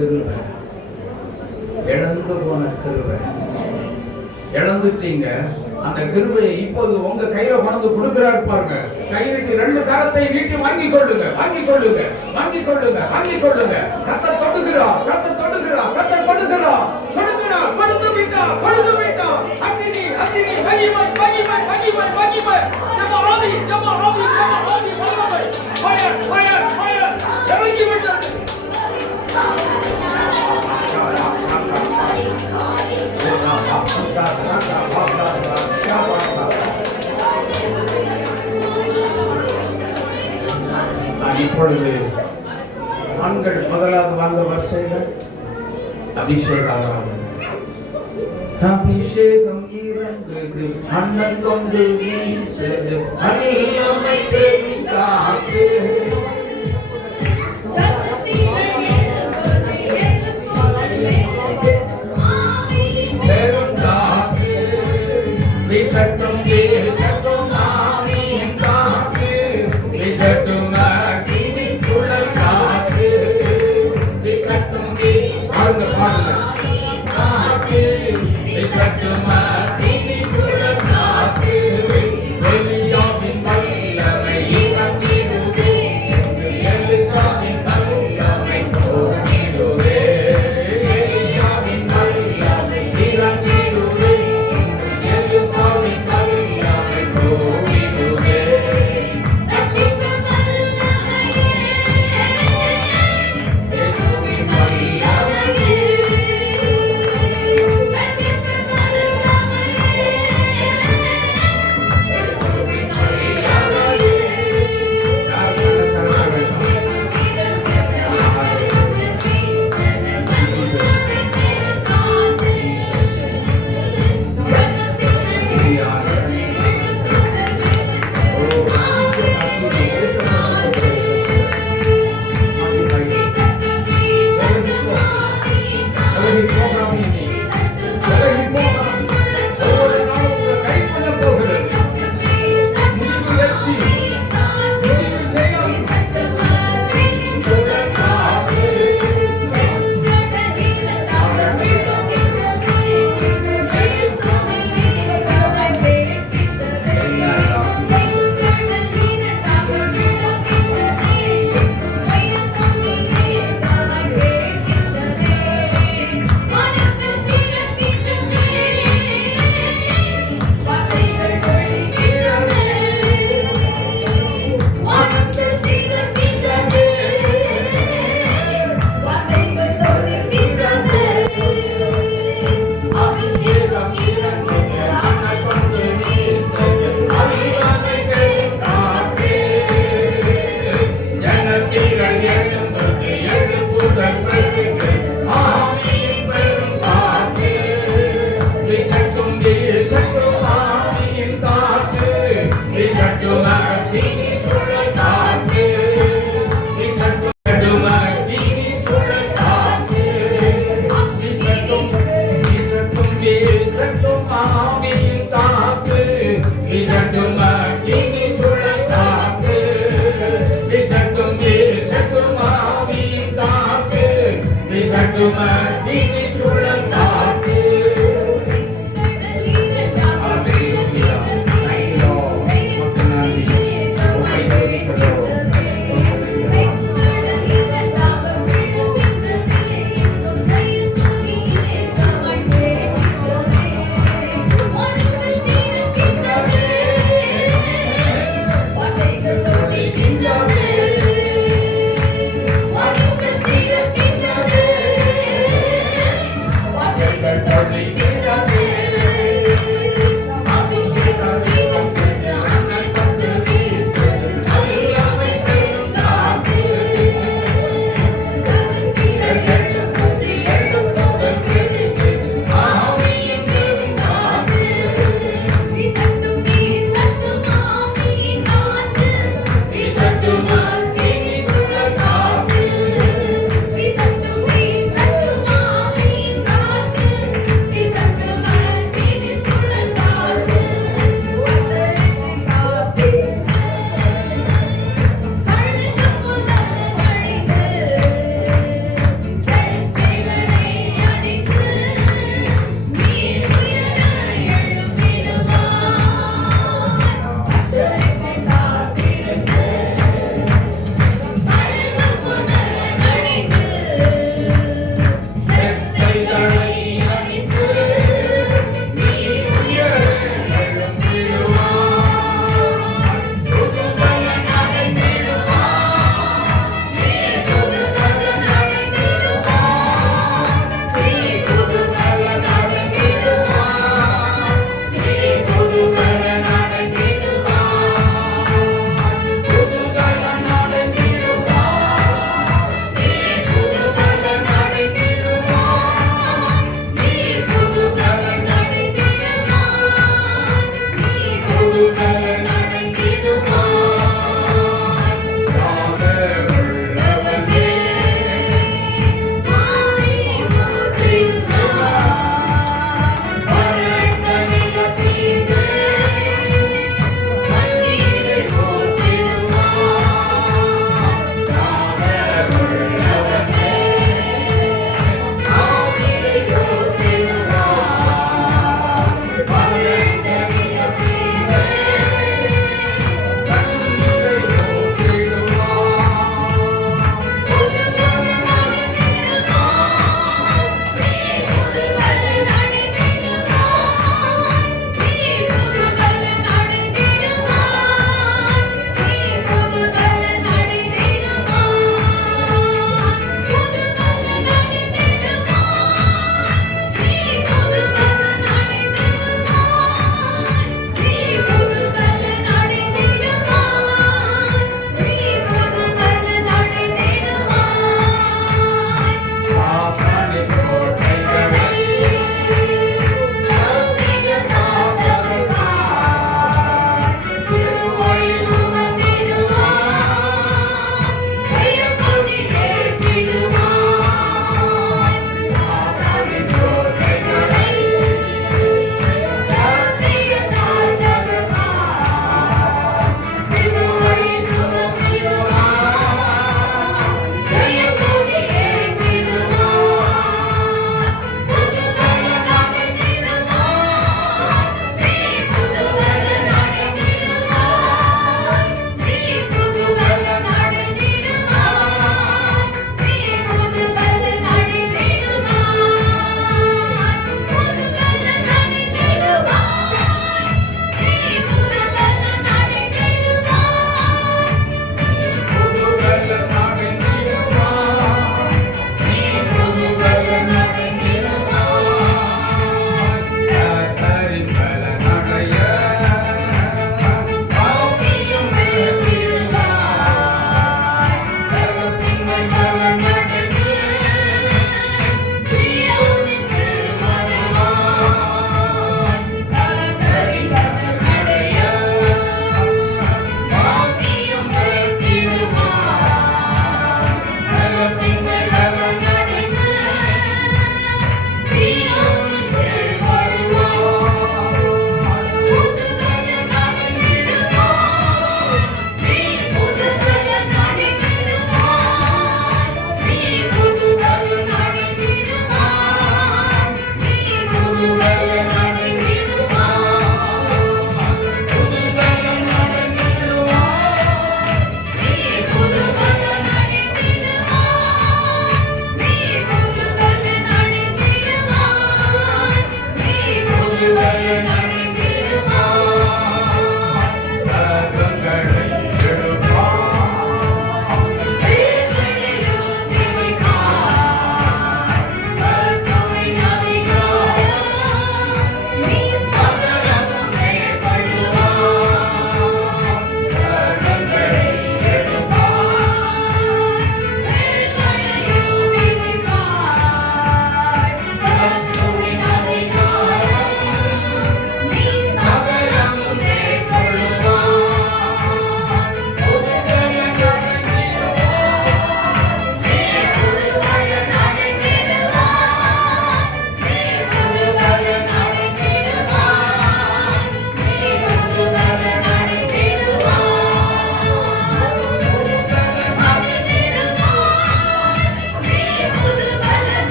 கிருபை, இழந்து போன கிருபை. இழந்துட்டீங்க. அந்த கிருபையை இப்போது உங்க கையில கொண்டு கொடுக்கிறார் பாருங்க. கையிட்டு 2 கரத்தை நீட்டி வாங்கிக் கொள்ளுங்க, வாங்கிக் கொள்ளுங்க, வாங்கிக் கொள்ளுங்க, வாங்கிக் கொள்ளுங்க. கர்த்தர் தொடுகிறார், கர்த்தர் தொடுகிறார், கர்த்தர் கொடுக்கிறார், கொடுக்கிறார், கொடுத்து விட்டார், கொடுத்து விட்டார். அக்கினி, அக்கினி, மகிமை, மகிமை, மகிமை, மகிமை. நம்ம ஆவி, நம்ம ஆவி, நம்ம ஆவி, மகிமை. Fire, fire, fire. இறங்கி விட்டது. இப்பொழுது ஆண்கள் முதலாவது வாங்க வரிசையில் அபிஷேகம் அபிஷேகம் இறங்குது, அண்ணன் கொண்டு வீசுது, அணியமை தெரிந்தாது.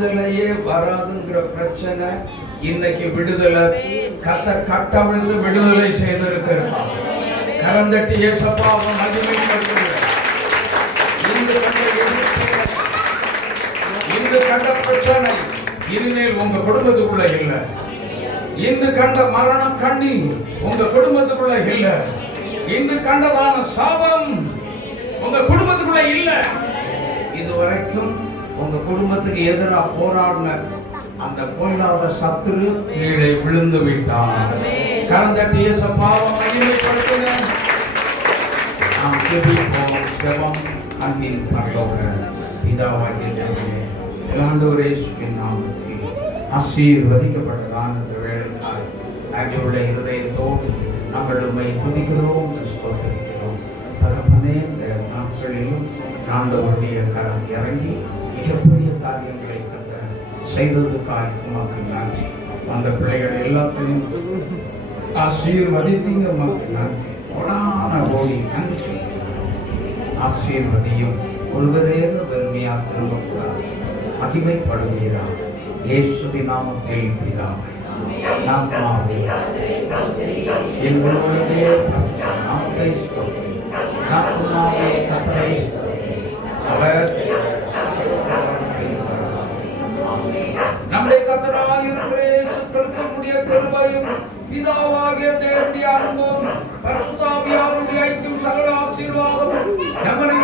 விடுதலையே வராதுங்கிற பிரச்சனை இன்னைக்கு விடுதலை கர்த்தர் கட்டவிழ்த்து விடுதலை செய்திருக்கிறார். கரந்தட்டி இயேசுவை மகிமைப்படுத்துகிறார். இன்று கண்ட பிரச்சனை இனிமேல் உங்க குடும்பத்துக்குள்ள இல்ல. இன்று கண்ட மரணம் கண்ணி உங்க குடும்பத்துக்குள்ள இல்ல. இன்று கண்டதான சாபம் உங்க குடும்பத்துக்குள்ள இல்ல. இதுவரைக்கும் உங்க குடும்பத்துக்கு எதிராக போராடின அந்த பொல்லாத சத்துரு கீழே விழுந்து விட்டான். கரந்தட்டி இயேசுவை மகிமைப்படுத்துங்க. நாம் ஜெபிப்போம். ஜெபம் அன்பின் பரலோக பிதாவாகிய ஆண்டவரே இயேசுவின் நாமத்தில் ஆசீர்வதிக்கப்பட்டதான இந்த வேளைக்காய் அன்றைய இருதயத்தோடு நாங்கள் உம்மை துதிக்கிறோம், ஸ்தோத்திரிக்கிறோம். தகப்பனே, இந்த நாட்களிலும் ஆண்டவருடைய கரம் இறங்கி மிகப்பெரிய காரியங்களை செய்ததுக்காய் உமக்கு நன்றி. அந்த பிள்ளைகள் எல்லாத்தையும் ஆசீர்வதித்தீங்க, உமக்கு நன்றி. கொடான கோடி நன்றி. ஆசீர்வதியும் ஒருவரே பெருமையா திரும்பக்கூடாது. மகிமைப்படுகிறார் இயேசுவின் நாமத்தில் பிதாவே. நாமத்தை எங்களுடைய நாமத்தை நாமத்தை கத்தரை அவர் நம்முடைய கர்த்தராகிய இயேசு கிறிஸ்துவுடைய கிருபையும் பிதாவாகிய தேவனுடைய அன்பும் பரிசுத்த ஆவியானவருடைய ஐக்கியம் சகல ஆசீர்வாதமும் நம்முடைய